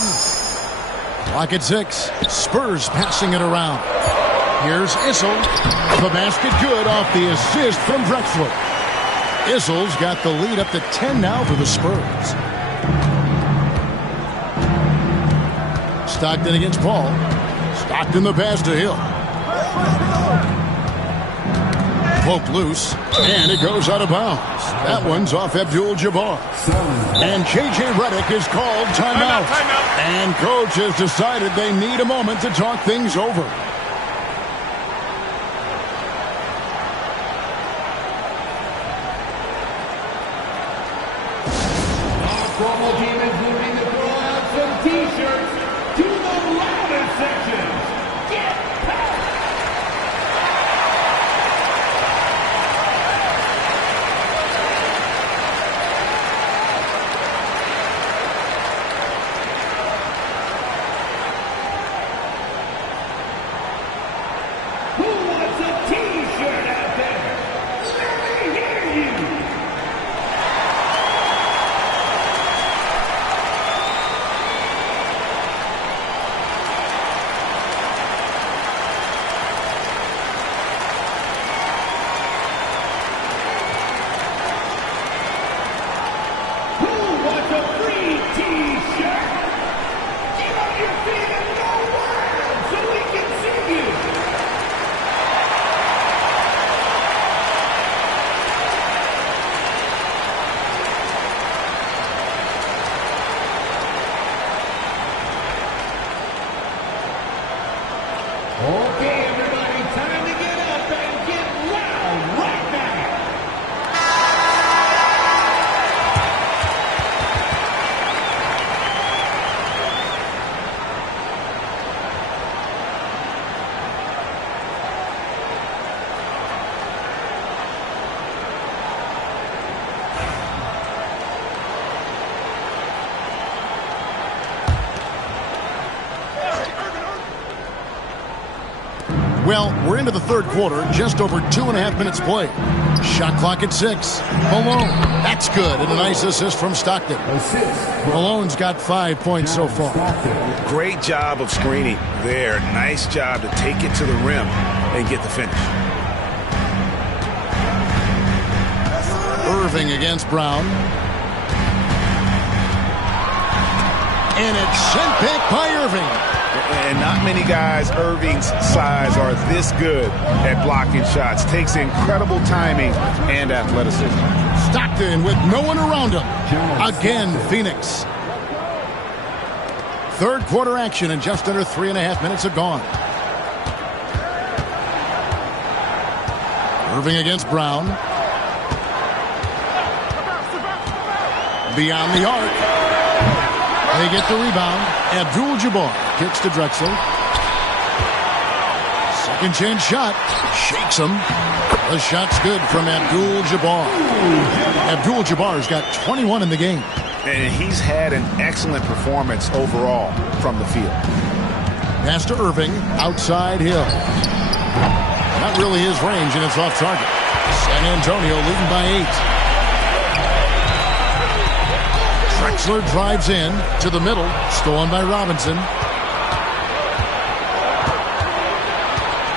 Clock at 6. Spurs passing it around. Here's Issel. The basket good off the assist from Drexler. Issel's got the lead up to 10 now for the Spurs. Stockton against Paul. Stockton the pass to Hill. Poked loose, and it goes out of bounds. That one's off Abdul-Jabbar. And J.J. Redick is called timeout. And coach has decided they need a moment to talk things over. Our promo team is moving to throw out some T-shirts to the louder sections. Get packed! Who wants a T-shirt out there? Let me hear you! Who wants a free T-shirt? Get on your feet and go wild so we can see you! Okay, everybody, time to get up and get loud right now! Well, we're into the third quarter, just over 2.5 minutes played. Shot clock at 6. Malone, that's good, and a nice assist from Stockton. Malone's got 5 points so far. Great job of screening there. Nice job to take it to the rim and get the finish. Irving against Brown. And it's sent back by Irving. And not many guys Irving's size are this good at blocking shots. Takes incredible timing and athleticism. Stockton with no one around him. Again, Phoenix. Third quarter action, and just under 3.5 minutes have gone. Irving against Brown. Beyond the arc. They get the rebound. Abdul-Jabbar kicks to Drexler. Second chance shot. Shakes him. The shot's good from Abdul-Jabbar. Abdul-Jabbar's got 21 in the game. And he's had an excellent performance overall from the field. Pass to Irving. Outside Hill. Not really his range, and it's off target. San Antonio leading by 8. Drexler drives in to the middle. Stolen by Robinson.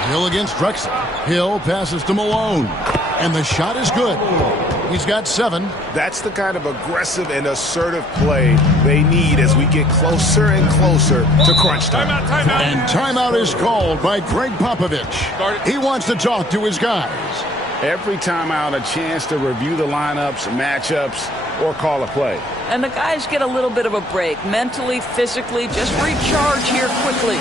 Hill against Drexler. Hill passes to Malone. And the shot is good. He's got 7. That's the kind of aggressive and assertive play they need as we get closer and closer to crunch time. And timeout is called by Greg Popovich. He wants to talk to his guys. Every timeout, a chance to review the lineups, matchups, or call a play. And the guys get a little bit of a break, mentally, physically, just recharge here quickly.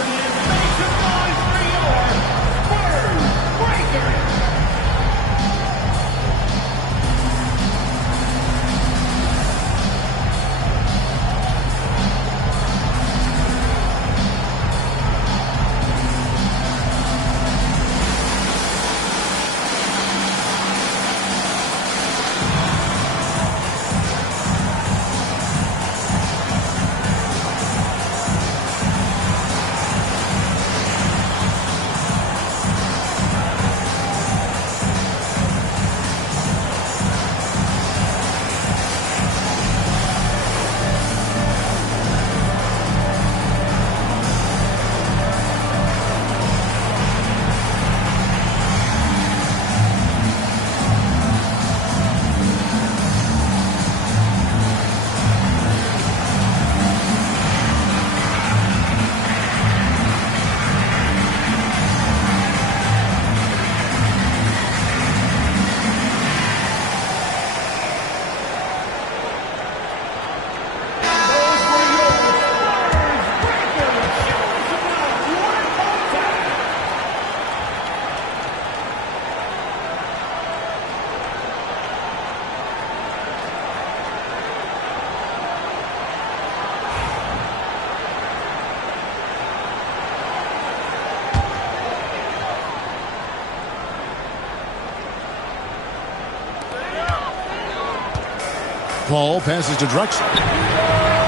Paul passes to Drexler.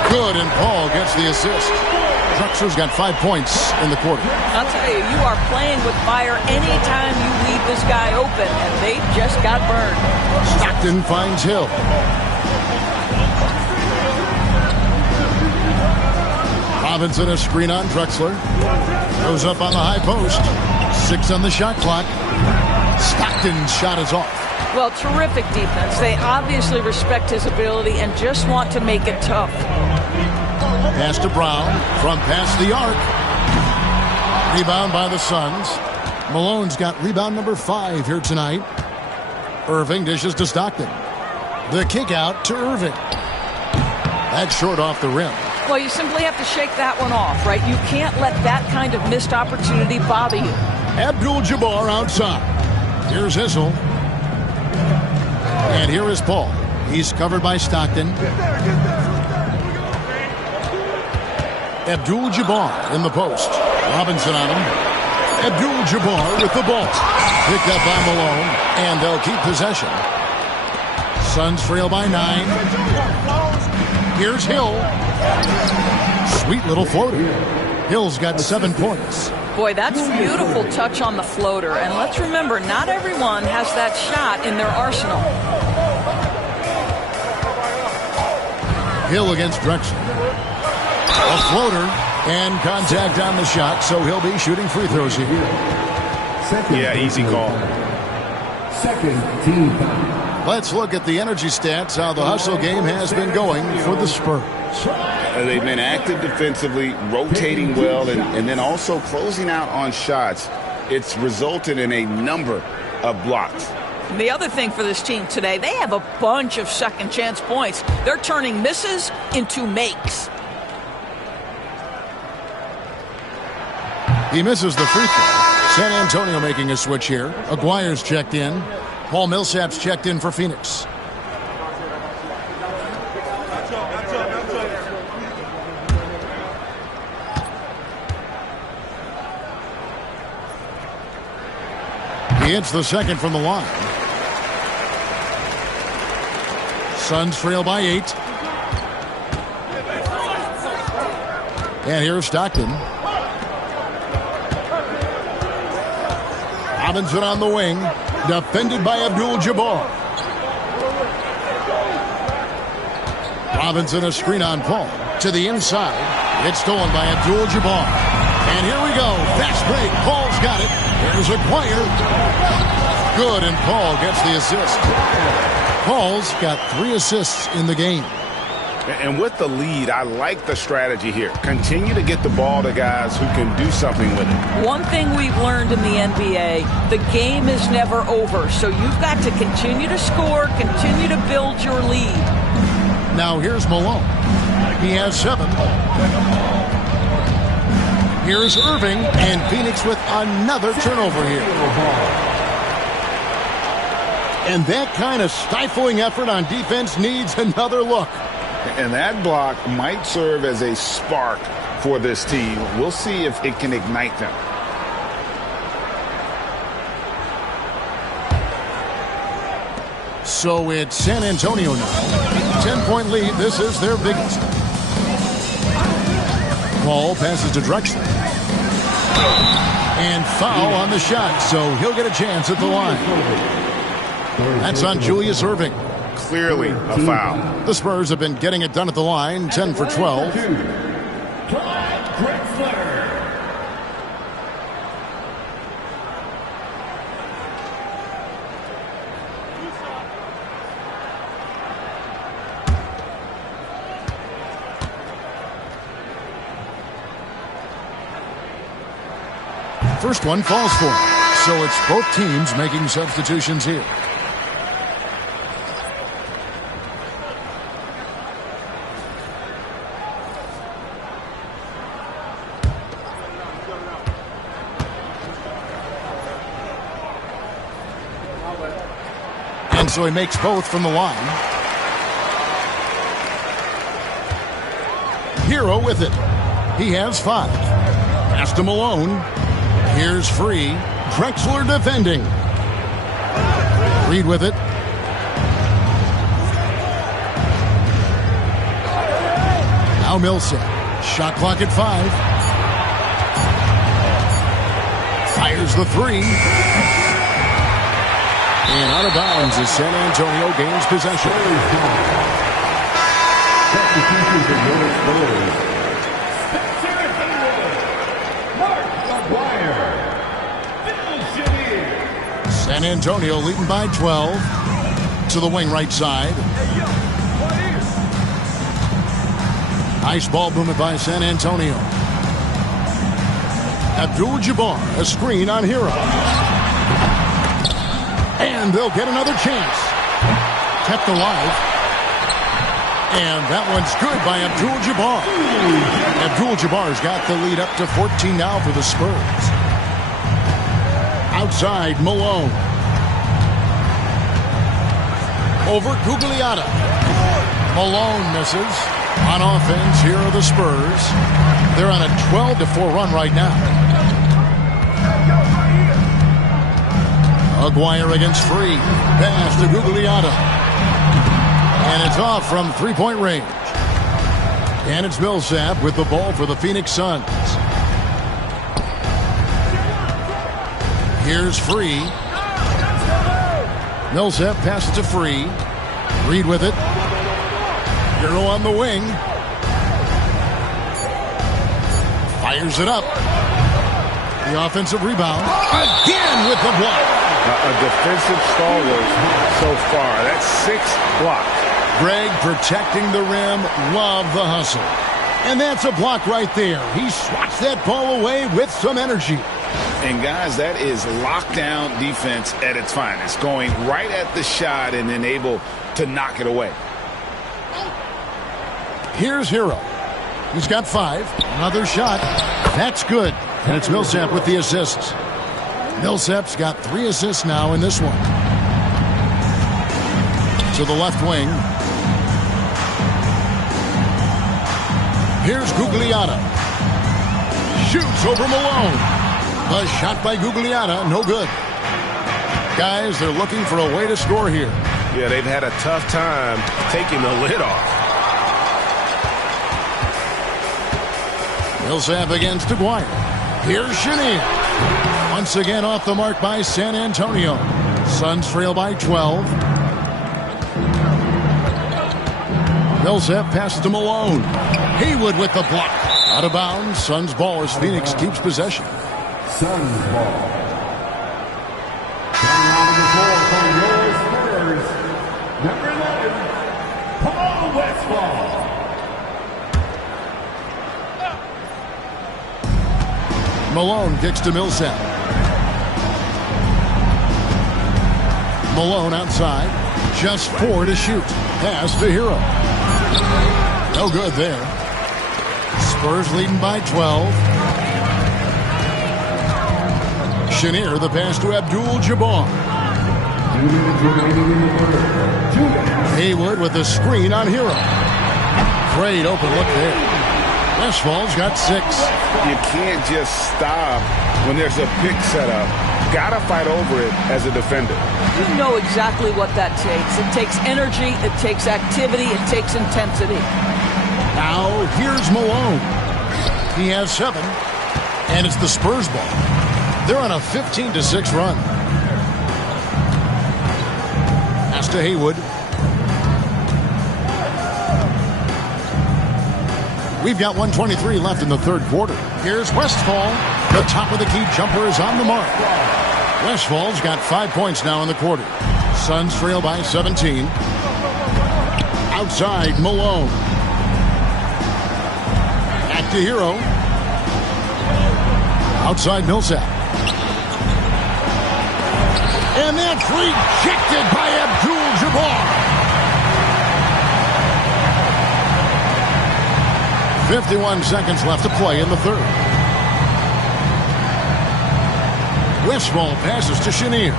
Good, and Paul gets the assist. Drexler's got 5 points in the quarter. I'll tell you, you are playing with fire anytime you leave this guy open, and they just got burned. Stockton finds Hill. Robinson a screen on Drexler. Goes up on the high post. 6 on the shot clock. Stockton's shot is off. Well, terrific defense. They obviously respect his ability and just want to make it tough. Pass to Brown from past the arc. Rebound by the Suns. Malone's got rebound number 5 here tonight. Irving dishes to Stockton. The kick out to Irving. That's short off the rim. Well, you simply have to shake that one off, right? You can't let that kind of missed opportunity bother you. Abdul-Jabbar outside. Here's Issel. And here is Paul. He's covered by Stockton. Abdul-Jabbar in the post. Robinson on him. Abdul-Jabbar with the ball. Picked up by Malone, and they'll keep possession. Suns trail by 9. Here's Hill. Sweet little floater. Hill's got 7 points. Boy, that's beautiful touch on the floater. And let's remember, not everyone has that shot in their arsenal. Hill against Drexler. A floater and contact on the shot, so he'll be shooting free throws here. Yeah, easy call. Second team. Let's look at the energy stats, how the hustle game has been going for the Spurs. They've been active defensively, rotating well, and then also closing out on shots. It's resulted in a number of blocks. The other thing for this team today, they have a bunch of second chance points. They're turning misses into makes. He misses the free throw. San Antonio making a switch here. Aguirre's checked in. Paul Millsap's checked in for Phoenix. He hits the second from the line. Suns trail by 8. And here's Stockton. Robinson on the wing. Defended by Abdul-Jabbar. Robinson a screen on Paul. To the inside. It's stolen by Abdul-Jabbar. And here we go. Fast break. Paul's got it. There's Aguirre. Good, and Paul gets the assist. Paul's got 3 assists in the game. And with the lead, I like the strategy here. Continue to get the ball to guys who can do something with it. One thing we've learned in the NBA, the game is never over. So you've got to continue to score, continue to build your lead. Now here's Malone. He has 7. Here's Irving, and Phoenix with another turnover here. And that kind of stifling effort on defense needs another look. And that block might serve as a spark for this team. We'll see if it can ignite them. So it's San Antonio now. 10-point lead. This is their biggest. Paul passes to Drexler. And foul on the shot, so he'll get a chance at the line. That's on Julius Irving. Clearly a foul. The Spurs have been getting it done at the line, 10 for 12. First one falls for him. So it's both teams making substitutions here. And so he makes both from the line. Hero with it. He has 5. Pass to Malone. Here's Free. Drexler defending. Reed with it. Now Millsap. Shot clock at 5. Fires the 3. And out of bounds as San Antonio gains possession. San Antonio leading by 12. To the wing right side. Nice ball movement by San Antonio. Abdul-Jabbar, a screen on Hero. And they'll get another chance. Kept alive. And that one's good by Abdul-Jabbar. Abdul-Jabbar's got the lead up to 14 now for the Spurs. Outside, Malone. Over Gugliotta. Malone misses. On offense, here are the Spurs. They're on a 12-4 run right now. Aguirre against Free. Pass to Gugliotta. And it's off from 3-point range. And it's Millsap with the ball for the Phoenix Suns. Here's Free. Millsap passes to Free. Reed with it. Hero on the wing. Fires it up. The offensive rebound. Again with the block. A defensive stalwart so far. That's 6 blocks. Greg protecting the rim. Love the hustle. And that's a block right there. He swats that ball away with some energy. And guys, that is lockdown defense at its finest. Going right at the shot and then able to knock it away. Here's Hero. He's got 5. Another shot. That's good. And it's Millsap with the assists. Millsap's got 3 assists now in this one. To the left wing. Here's Gugliotta. Shoots over Malone. A shot by Gugliotta, no good. Guys, they're looking for a way to score here. Yeah, they've had a tough time taking the lid off. Millsap against Aguirre. Here's Chenier. Once again off the mark by San Antonio. Suns trail by 12. Millsap passes to Malone. Haywood with the block. Out of bounds. Suns ball as Phoenix keeps possession. Suns ball. Malone kicks to Millsap. Malone outside. Just 4 to shoot. Pass to Hero. No good there. Spurs leading by 12. Chenier, the pass to Abdul-Jabbar. Haywood with a screen on Hero. Great open look there. Westfall's got 6. You can't just stop when there's a pick set up. Gotta fight over it as a defender. You know exactly what that takes. It takes energy, it takes activity, it takes intensity. Now here's Malone. He has 7, and it's the Spurs ball. They're on a 15-6 run. Pass to Haywood. We've got 1:23 left in the third quarter. Here's Westfall. The top of the key jumper is on the mark. Westfall's got 5 points now in the quarter. Suns trail by 17. Outside, Malone. Back to Hero. Outside, Millsap. And that's rejected by Abdul-Jabbar. 51 seconds left to play in the third. Westfall passes to Chenier.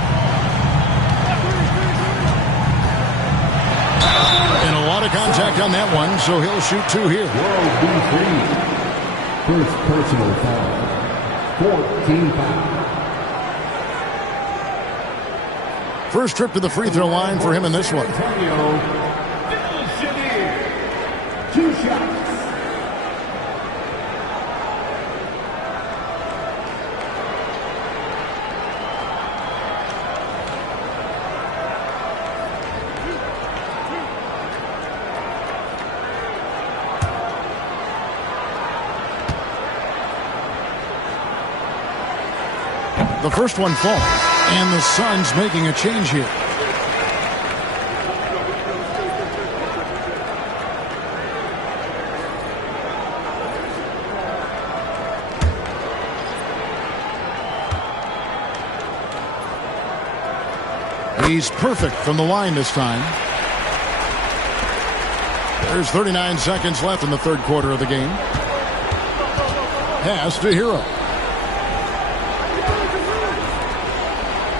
And a lot of contact on that one, so he'll shoot 2 here. First personal foul. 14 foul. First trip to the free throw line for him in this one. Chenier. 2 shots. The first one falls, and the Suns making a change here. He's perfect from the line this time. There's 39 seconds left in the third quarter of the game. Pass to Hero.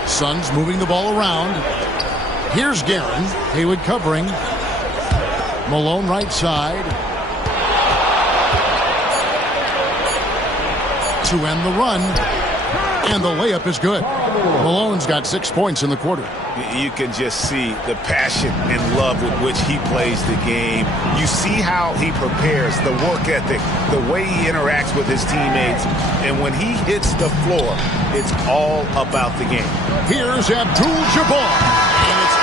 Suns moving the ball around. Here's Guerin. Haywood covering. Malone right side. To end the run. And the layup is good. Malone's got 6 points in the quarter. You can just see the passion and love with which he plays the game. You see how he prepares, the work ethic, the way he interacts with his teammates. And when he hits the floor, it's all about the game. Here's Abdul-Jabbar. And it's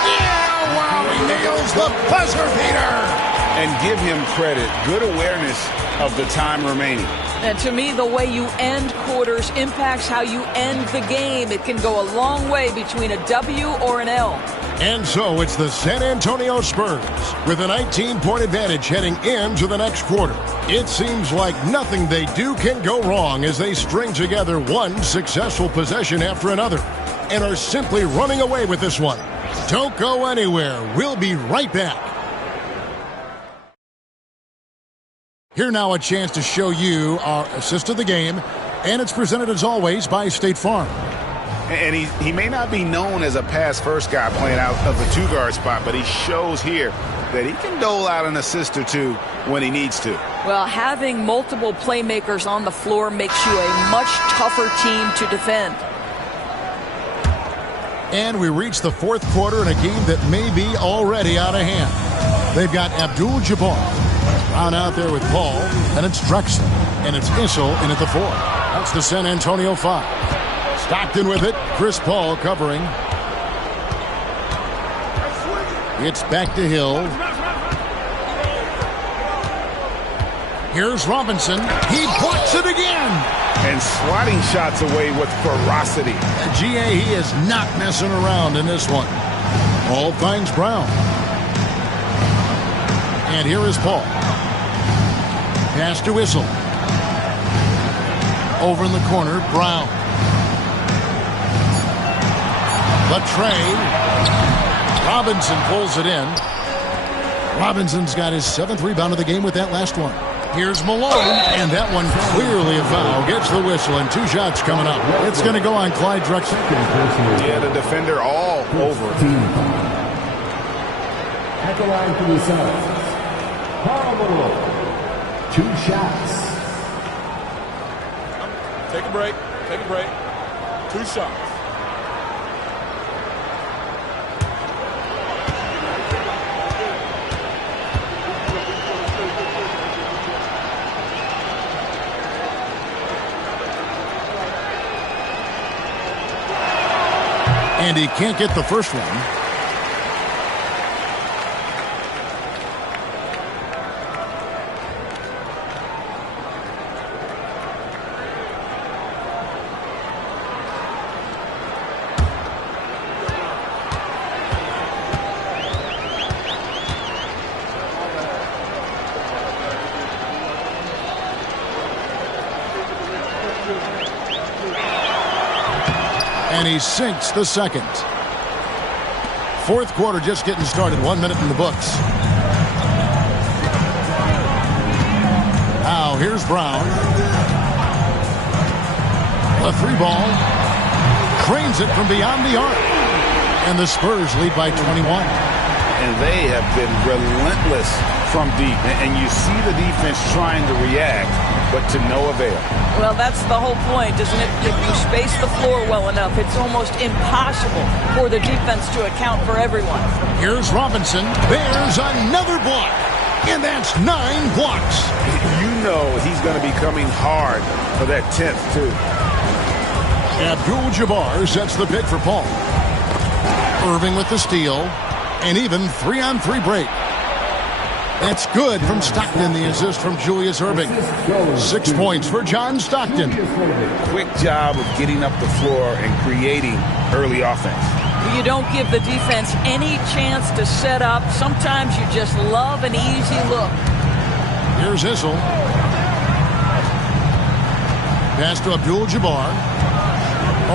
wow, he nails the buzzer beater. And give him credit. Good awareness of the time remaining. And to me, the way you end quarters impacts how you end the game. It can go a long way between a W or an L. And so it's the San Antonio Spurs with a 19-point advantage heading into the next quarter. It seems like nothing they do can go wrong as they string together one successful possession after another and are simply running away with this one. Don't go anywhere. We'll be right back. Here now a chance to show you our assist of the game, and it's presented as always by State Farm. And he may not be known as a pass-first guy playing out of the two-guard spot, but he shows here that he can dole out an assist or two when he needs to. Well, having multiple playmakers on the floor makes you a much tougher team to defend. And we reach the fourth quarter in a game that may be already out of hand. They've got Abdul-Jabbar Brown out there with Paul, and it's Drexel, and it's Issel in at the 4. That's the San Antonio 5. Stockton with it. Chris Paul covering. It's back to Hill. Here's Robinson. He blocks it again. And swatting shots away with ferocity. GA, he is not messing around in this one. Paul finds Brown. And here is Paul. Pass to Issel. Over in the corner, Brown. The tray. Robinson pulls it in. Robinson's got his 7th rebound of the game with that last one. Here's Malone, and that one clearly a foul. Gets the whistle, and 2 shots coming up. It's going to go on Clyde Drexler. Yeah, the defender all over. At the line for the Suns, Karl Malone, 2 shots. Take a break. Take a break. 2 shots. And he can't get the first one. And he sinks the second. 4th quarter just getting started. 1 minute in the books. Now here's Brown. A 3-ball. Cranes it from beyond the arc. And the Spurs lead by 21. And they have been relentless from deep. And you see the defense trying to react, but to no avail. Well, that's the whole point, isn't it? If you space the floor well enough, it's almost impossible for the defense to account for everyone. Here's Robinson. There's another block. And that's 9 blocks. You know he's going to be coming hard for that 10th, too. Abdul-Jabbar sets the pick for Paul. Irving with the steal. And even 3-on-3 break. That's good from Stockton, the assist from Julius Irving. 6 points for John Stockton. Quick job of getting up the floor and creating early offense. You don't give the defense any chance to set up. Sometimes you just love an easy look. Here's Issel. Pass to Abdul-Jabbar.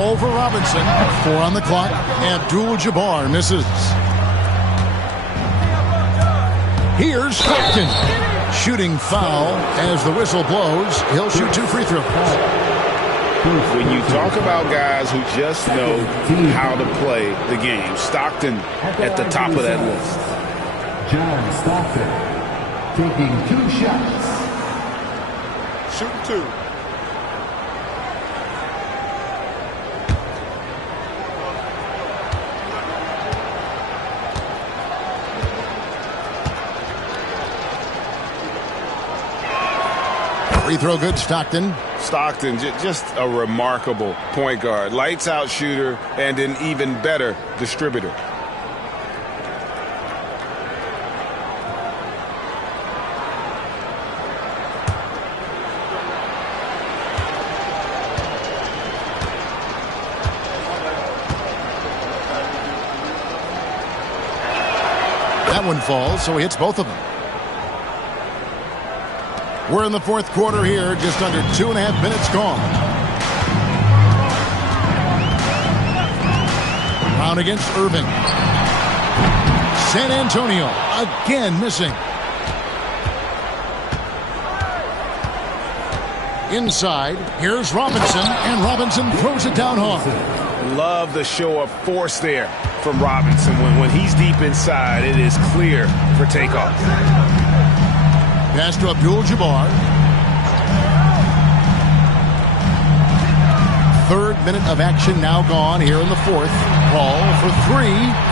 Over Robinson. 4 on the clock. Abdul-Jabbar misses. Here's Stockton. Shooting foul as the whistle blows. He'll shoot 2 free throws. When you talk about guys who just know how to play the game, Stockton at the top of that list. John Stockton taking 2 shots. Shooting 2. Free throw good, Stockton. Stockton, just a remarkable point guard. Lights out shooter and an even better distributor. That one falls, so he hits both of them. We're in the 4th quarter here, just under 2.5 minutes gone. Brown against Irving. San Antonio again missing. Inside, here's Robinson, and Robinson throws it down hard. Love the show of force there from Robinson. When he's deep inside, it is clear for takeoff. Pass to Abdul-Jabbar. 3rd minute of action now gone here in the 4th. Paul for 3.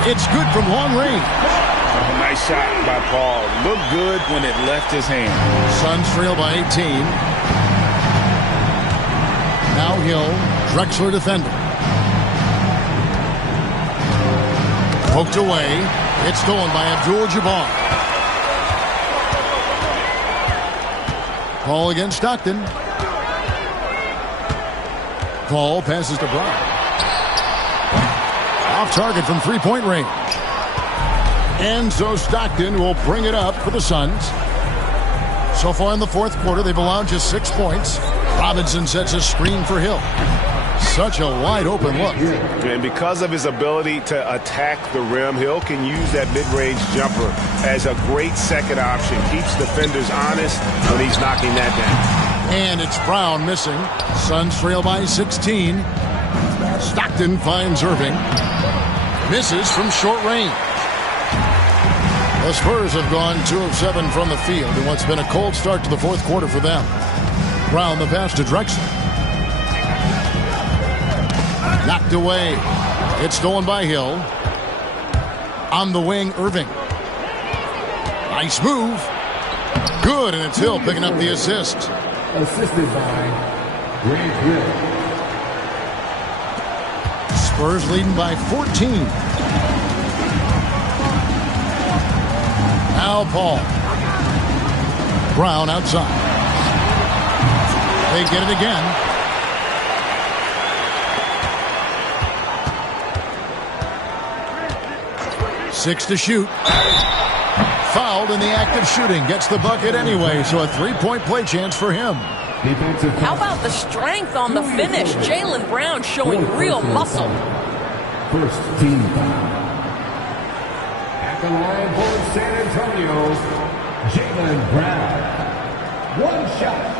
It's good from long range. Oh, nice shot by Paul. Looked good when it left his hand. Suns trail by 18. Now Hill, Drexler defender. Poked away. It's stolen by Abdul-Jabbar. Paul against Stockton. Paul passes to Brown. Off target from 3-point range. And so Stockton will bring it up for the Suns. So far in the 4th quarter, they've allowed just 6 points. Robinson sets a screen for Hill. Such a wide open look. And because of his ability to attack the rim, Hill can use that mid-range jumper as a great second option. Keeps defenders honest when he's knocking that down. And it's Brown missing. Suns trail by 16. Stockton finds Irving. Misses from short range. The Spurs have gone 2 of 7 from the field in what's been a cold start to the fourth quarter for them. Brown the pass to Drexler. Knocked away. It's stolen by Hill. On the wing, Irving. Nice move. Good, and it's Hill picking up the assist. Assisted by Grant Hill. Spurs leading by 14. Now Paul. Brown outside. They get it again. Six to shoot. Fouled in the act of shooting. Gets the bucket anyway, so a three-point play chance for him. How about the strength on the finish? Jaylen Brown showing real muscle. First team foul. At the line for San Antonio, Jaylen Brown. One shot.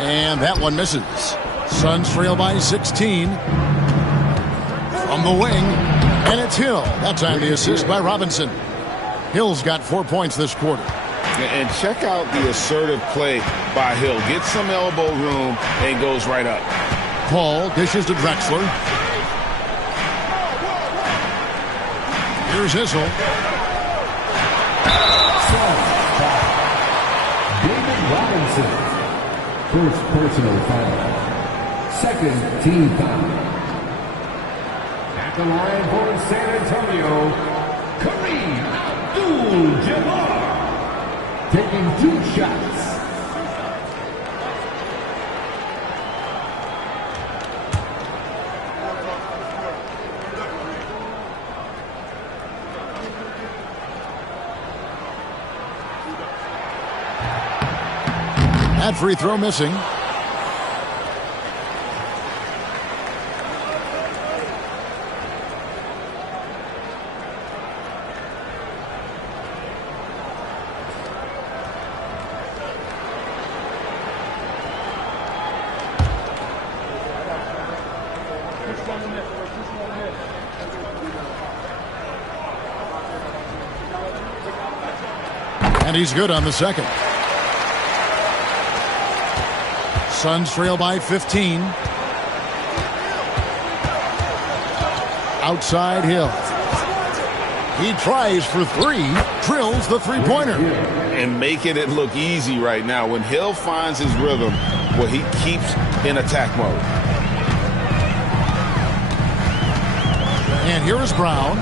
And that one misses. Suns trail by 16. From the wing. And it's Hill. That time the assist by Robinson. Hill's got 4 points this quarter. And check out the assertive play by Hill. Gets some elbow room and goes right up. Paul dishes to Drexler. Here's Issel. David Robinson. First personal foul. Second team foul. At the line for San Antonio, Kareem Abdul-Jabbar. Taking 2 shots. That free throw missing. And he's good on the second. Suns trail by 15. Outside Hill. He tries for 3, drills the three-pointer. And making it look easy right now. When Hill finds his rhythm, well, he keeps in attack mode. And here is Brown.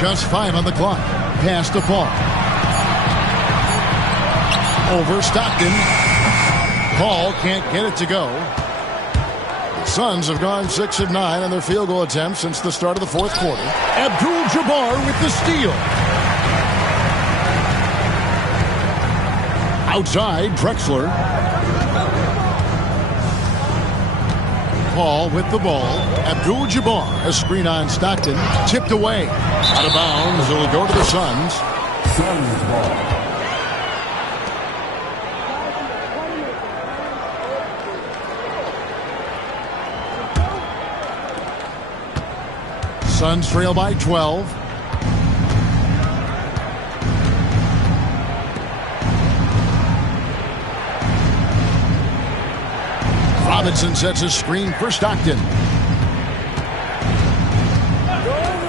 Just 5 on the clock. Pass to Paul. Over Stockton. Paul can't get it to go. The Suns have gone 6 of 9 on their field goal attempts since the start of the fourth quarter. Abdul-Jabbar with the steal. Outside, Drexler. Paul with the ball. Abdul-Jabbar, a screen on Stockton. Tipped away. Out of bounds. It'll go to the Suns. Suns ball. Suns trail by 12. Robinson sets a screen for Stockton.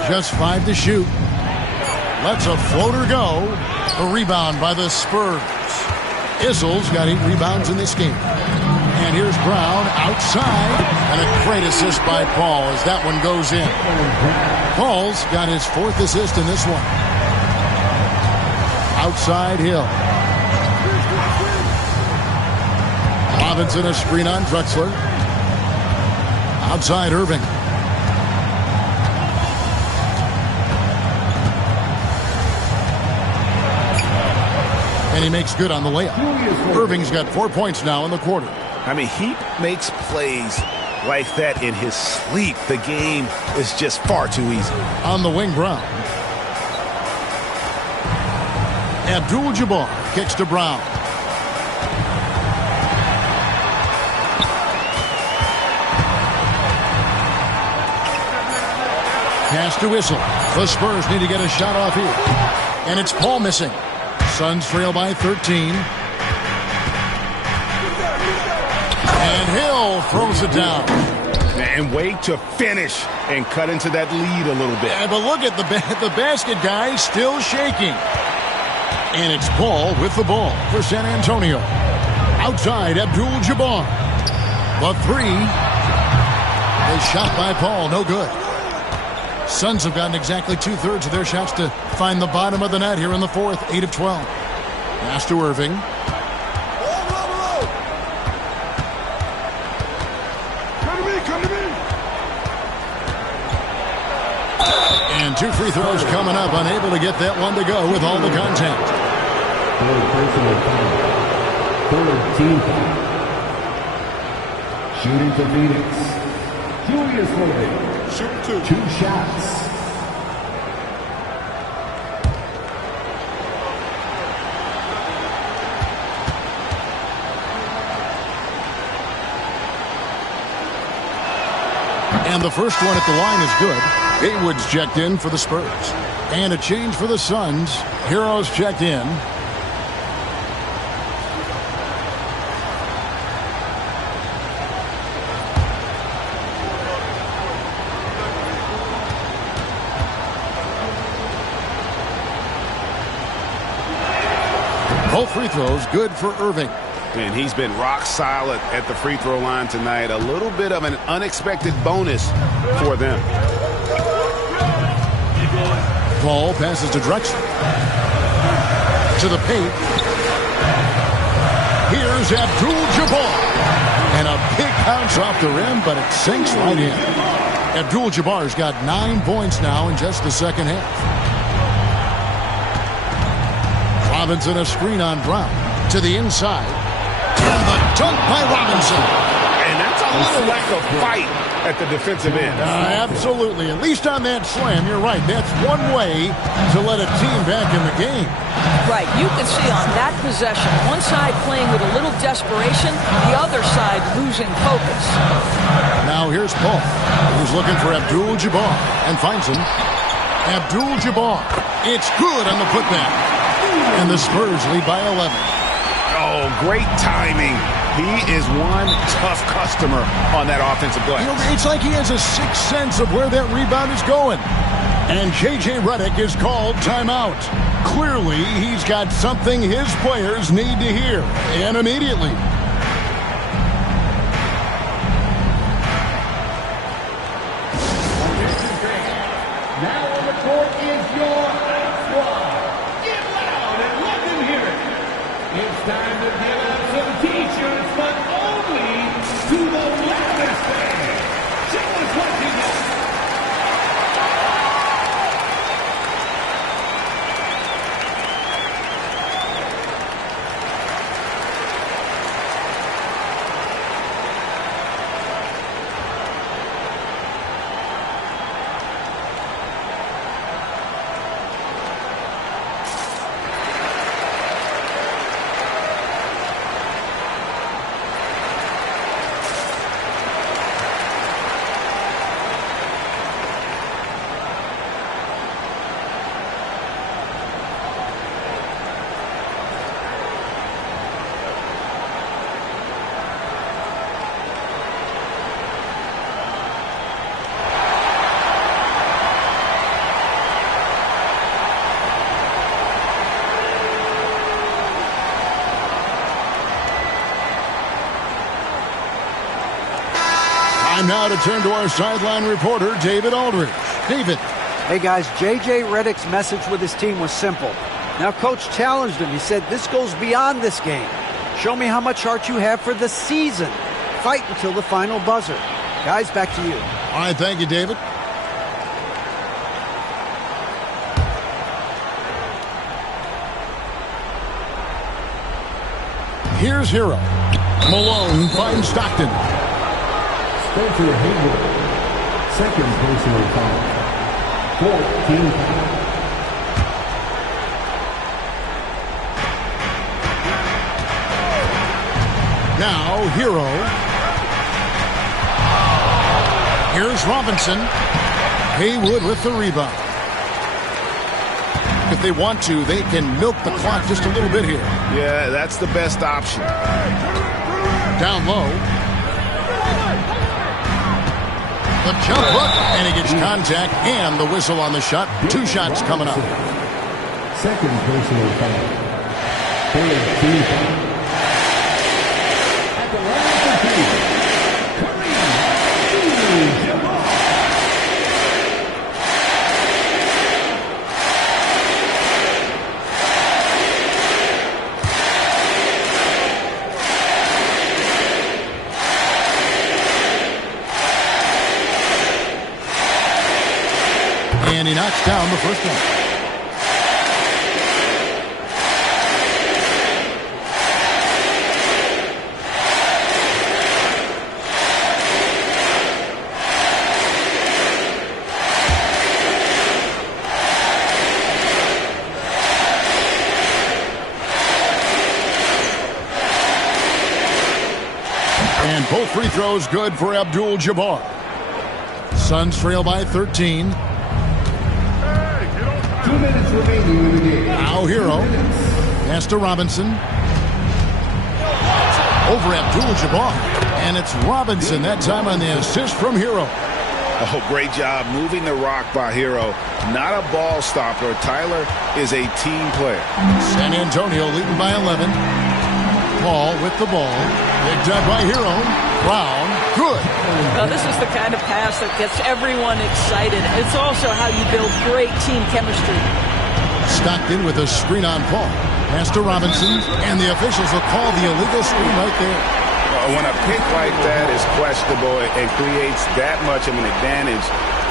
Just 5 to shoot. Lets a floater go. A rebound by the Spurs. Issel's got 8 rebounds in this game. And here's Brown outside. And a great assist by Paul as that one goes in. Paul's got his 4th assist in this one. Outside Hill. Robinson a screen on Drexler. Outside Irving. And he makes good on the layup. Irving's got 4 points now in the quarter. I mean, he makes plays like that in his sleep. The game is just far too easy. On the wing, Brown. Abdul-Jabbar kicks to Brown. Pass to Whistle. The Spurs need to get a shot off here. And it's Paul missing. Suns trail by 13. And Hill throws it down. And wait to finish and cut into that lead a little bit. Yeah, but look at the basket guy still shaking. And it's Paul with the ball for San Antonio. Outside, Abdul-Jabbar. The 3. A shot by Paul, no good. Suns have gotten exactly 2/3 of their shots to find the bottom of the net here in the 4th, 8 of 12. Pass to Irving. Come to me. And 2 free throws coming up, unable to get that one to go with all the contact. 3rd team foul. Shooting for Phoenix. Julius Irving. Shoot 2 shots. And the first one at the line is good. Haywood's checked in for the Spurs. And a change for the Suns. Heroes checked in. Both free throws good for Irving. And he's been rock solid at the free throw line tonight. A little bit of an unexpected bonus for them. Ball passes to Drexler. To the paint. Here's Abdul-Jabbar. And a big bounce off the rim, but it sinks right in. Abdul-Jabbar's got 9 points now in just the second half. Robinson a screen on Brown. To the inside. And the dunk by Robinson. And that's a little lack of fight at the defensive end. Absolutely. At least on that slam, you're right. That's one way to let a team back in the game. Right. You can see on that possession, one side playing with a little desperation, the other side losing focus. Now here's Paul, who's looking for Abdul-Jabbar and finds him. Abdul-Jabbar. It's good on the putback. And the Spurs lead by 11. Oh, great timing. He is one tough customer on that offensive glass. You know, it's like he has a sixth sense of where that rebound is going. And J.J. Redick is called timeout. Clearly, he's got something his players need to hear, and immediately. Now on the court is your squad. Get loud and let them hear it. It's time to give out some t-shirts, but only to the loudest fan. Show us what you got. now to turn to our sideline reporter, David Aldridge. David. Hey, guys, J.J. Redick's message with his team was simple. Now, Coach challenged him. He said, this goes beyond this game. Show me how much heart you have for the season. Fight until the final buzzer. Guys, back to you. All right, thank you, David. Here's Hero. Malone finds Stockton. Spencer Haywood, second personal foul. 14 foul. Now, Hero. Here's Robinson. Haywood with the rebound. If they want to, they can milk the clock just a little bit here. Yeah, that's the best option. Down low. The jump hook, and he gets contact and the whistle on the shot. 2 shots coming up. Second personal foul. 14 foul. At the line for 2, Kareem Jabbar. And he knocks down the first one. And both free throws good for Abdul-Jabbar. Suns trail by 13. 2 minutes remaining in the game. Now Hero. Pass to Robinson. Over Abdul-Jabbar. And it's Robinson that time on the assist from Hero. Oh, great job moving the rock by Hero. Not a ball stopper. Tyler is a team player. San Antonio leading by 11. Paul with the ball. Picked up by Hero. Brown. Good. Well, this is the kind of pass that gets everyone excited. It's also how you build great team chemistry. Stockton with a screen on Paul. Pass to Robinson. And the officials will call the illegal screen right there. When a pick like that is questionable and creates that much of an advantage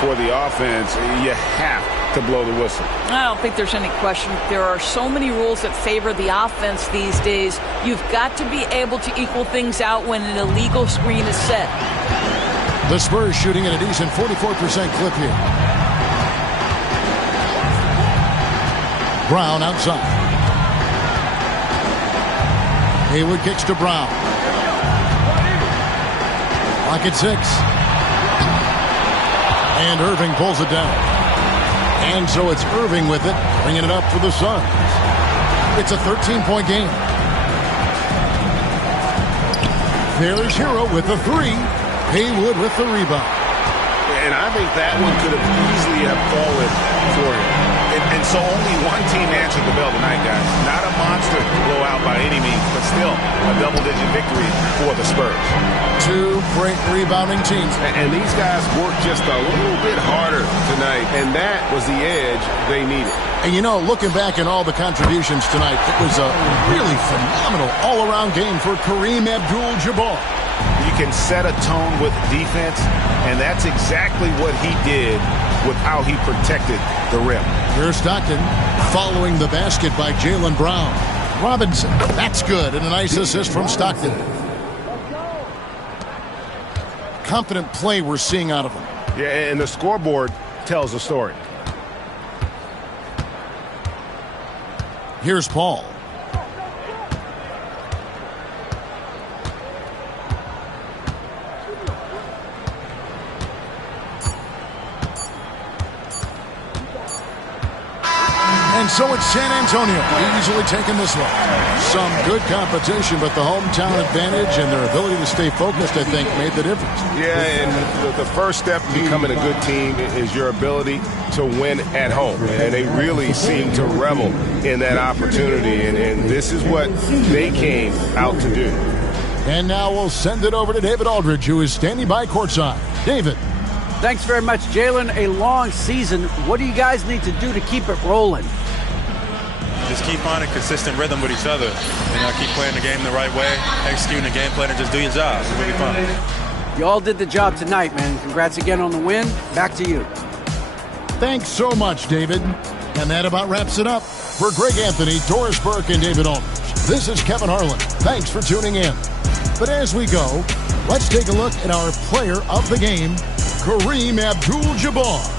for the offense, you have to blow the whistle. I don't think there's any question. There are so many rules that favor the offense these days. You've got to be able to equal things out when an illegal screen is set. The Spurs shooting at a decent 44% clip here. Brown outside. Haywood kicks to Brown. Clock at 6. And Irving pulls it down. And so it's Irving with it, bringing it up for the Suns. It's a 13-point game. There's Hero with the 3. Haywood with the rebound. And I think that one could have easily have fallen for him. And so only one team answered the bell tonight, guys. Not a monster blowout by any means, but still a double-digit victory for the Spurs. 2 great rebounding teams. And these guys worked just a little bit harder tonight, and that was the edge they needed. And you know, looking back at all the contributions tonight, it was a really phenomenal all-around game for Kareem Abdul-Jabbar. You can set a tone with defense, and that's exactly what he did with how he protected the rim. Here's Stockton following the basket by Jaylen Brown. Robinson, that's good, and a nice assist from Stockton. Confident play we're seeing out of him. Yeah, and the scoreboard tells the story. Here's Paul. And so it's San Antonio easily taking this one. Some good competition, but the hometown advantage and their ability to stay focused, I think, made the difference. Yeah, and the first step to becoming a good team is your ability to win at home. And they really seem to revel in that opportunity. And this is what they came out to do. And now we'll send it over to David Aldridge, who is standing by courtside. David. Thanks very much, Jalen. A long season. What do you guys need to do to keep it rolling? Just keep finding consistent rhythm with each other. Keep playing the game the right way, executing the game plan, and just do your job. It'll be fun. You all did the job tonight, man. Congrats again on the win. Back to you. Thanks so much, David. And that about wraps it up. For Greg Anthony, Doris Burke, and David Aldridge, this is Kevin Harlan. Thanks for tuning in. But as we go, let's take a look at our player of the game, Kareem Abdul-Jabbar.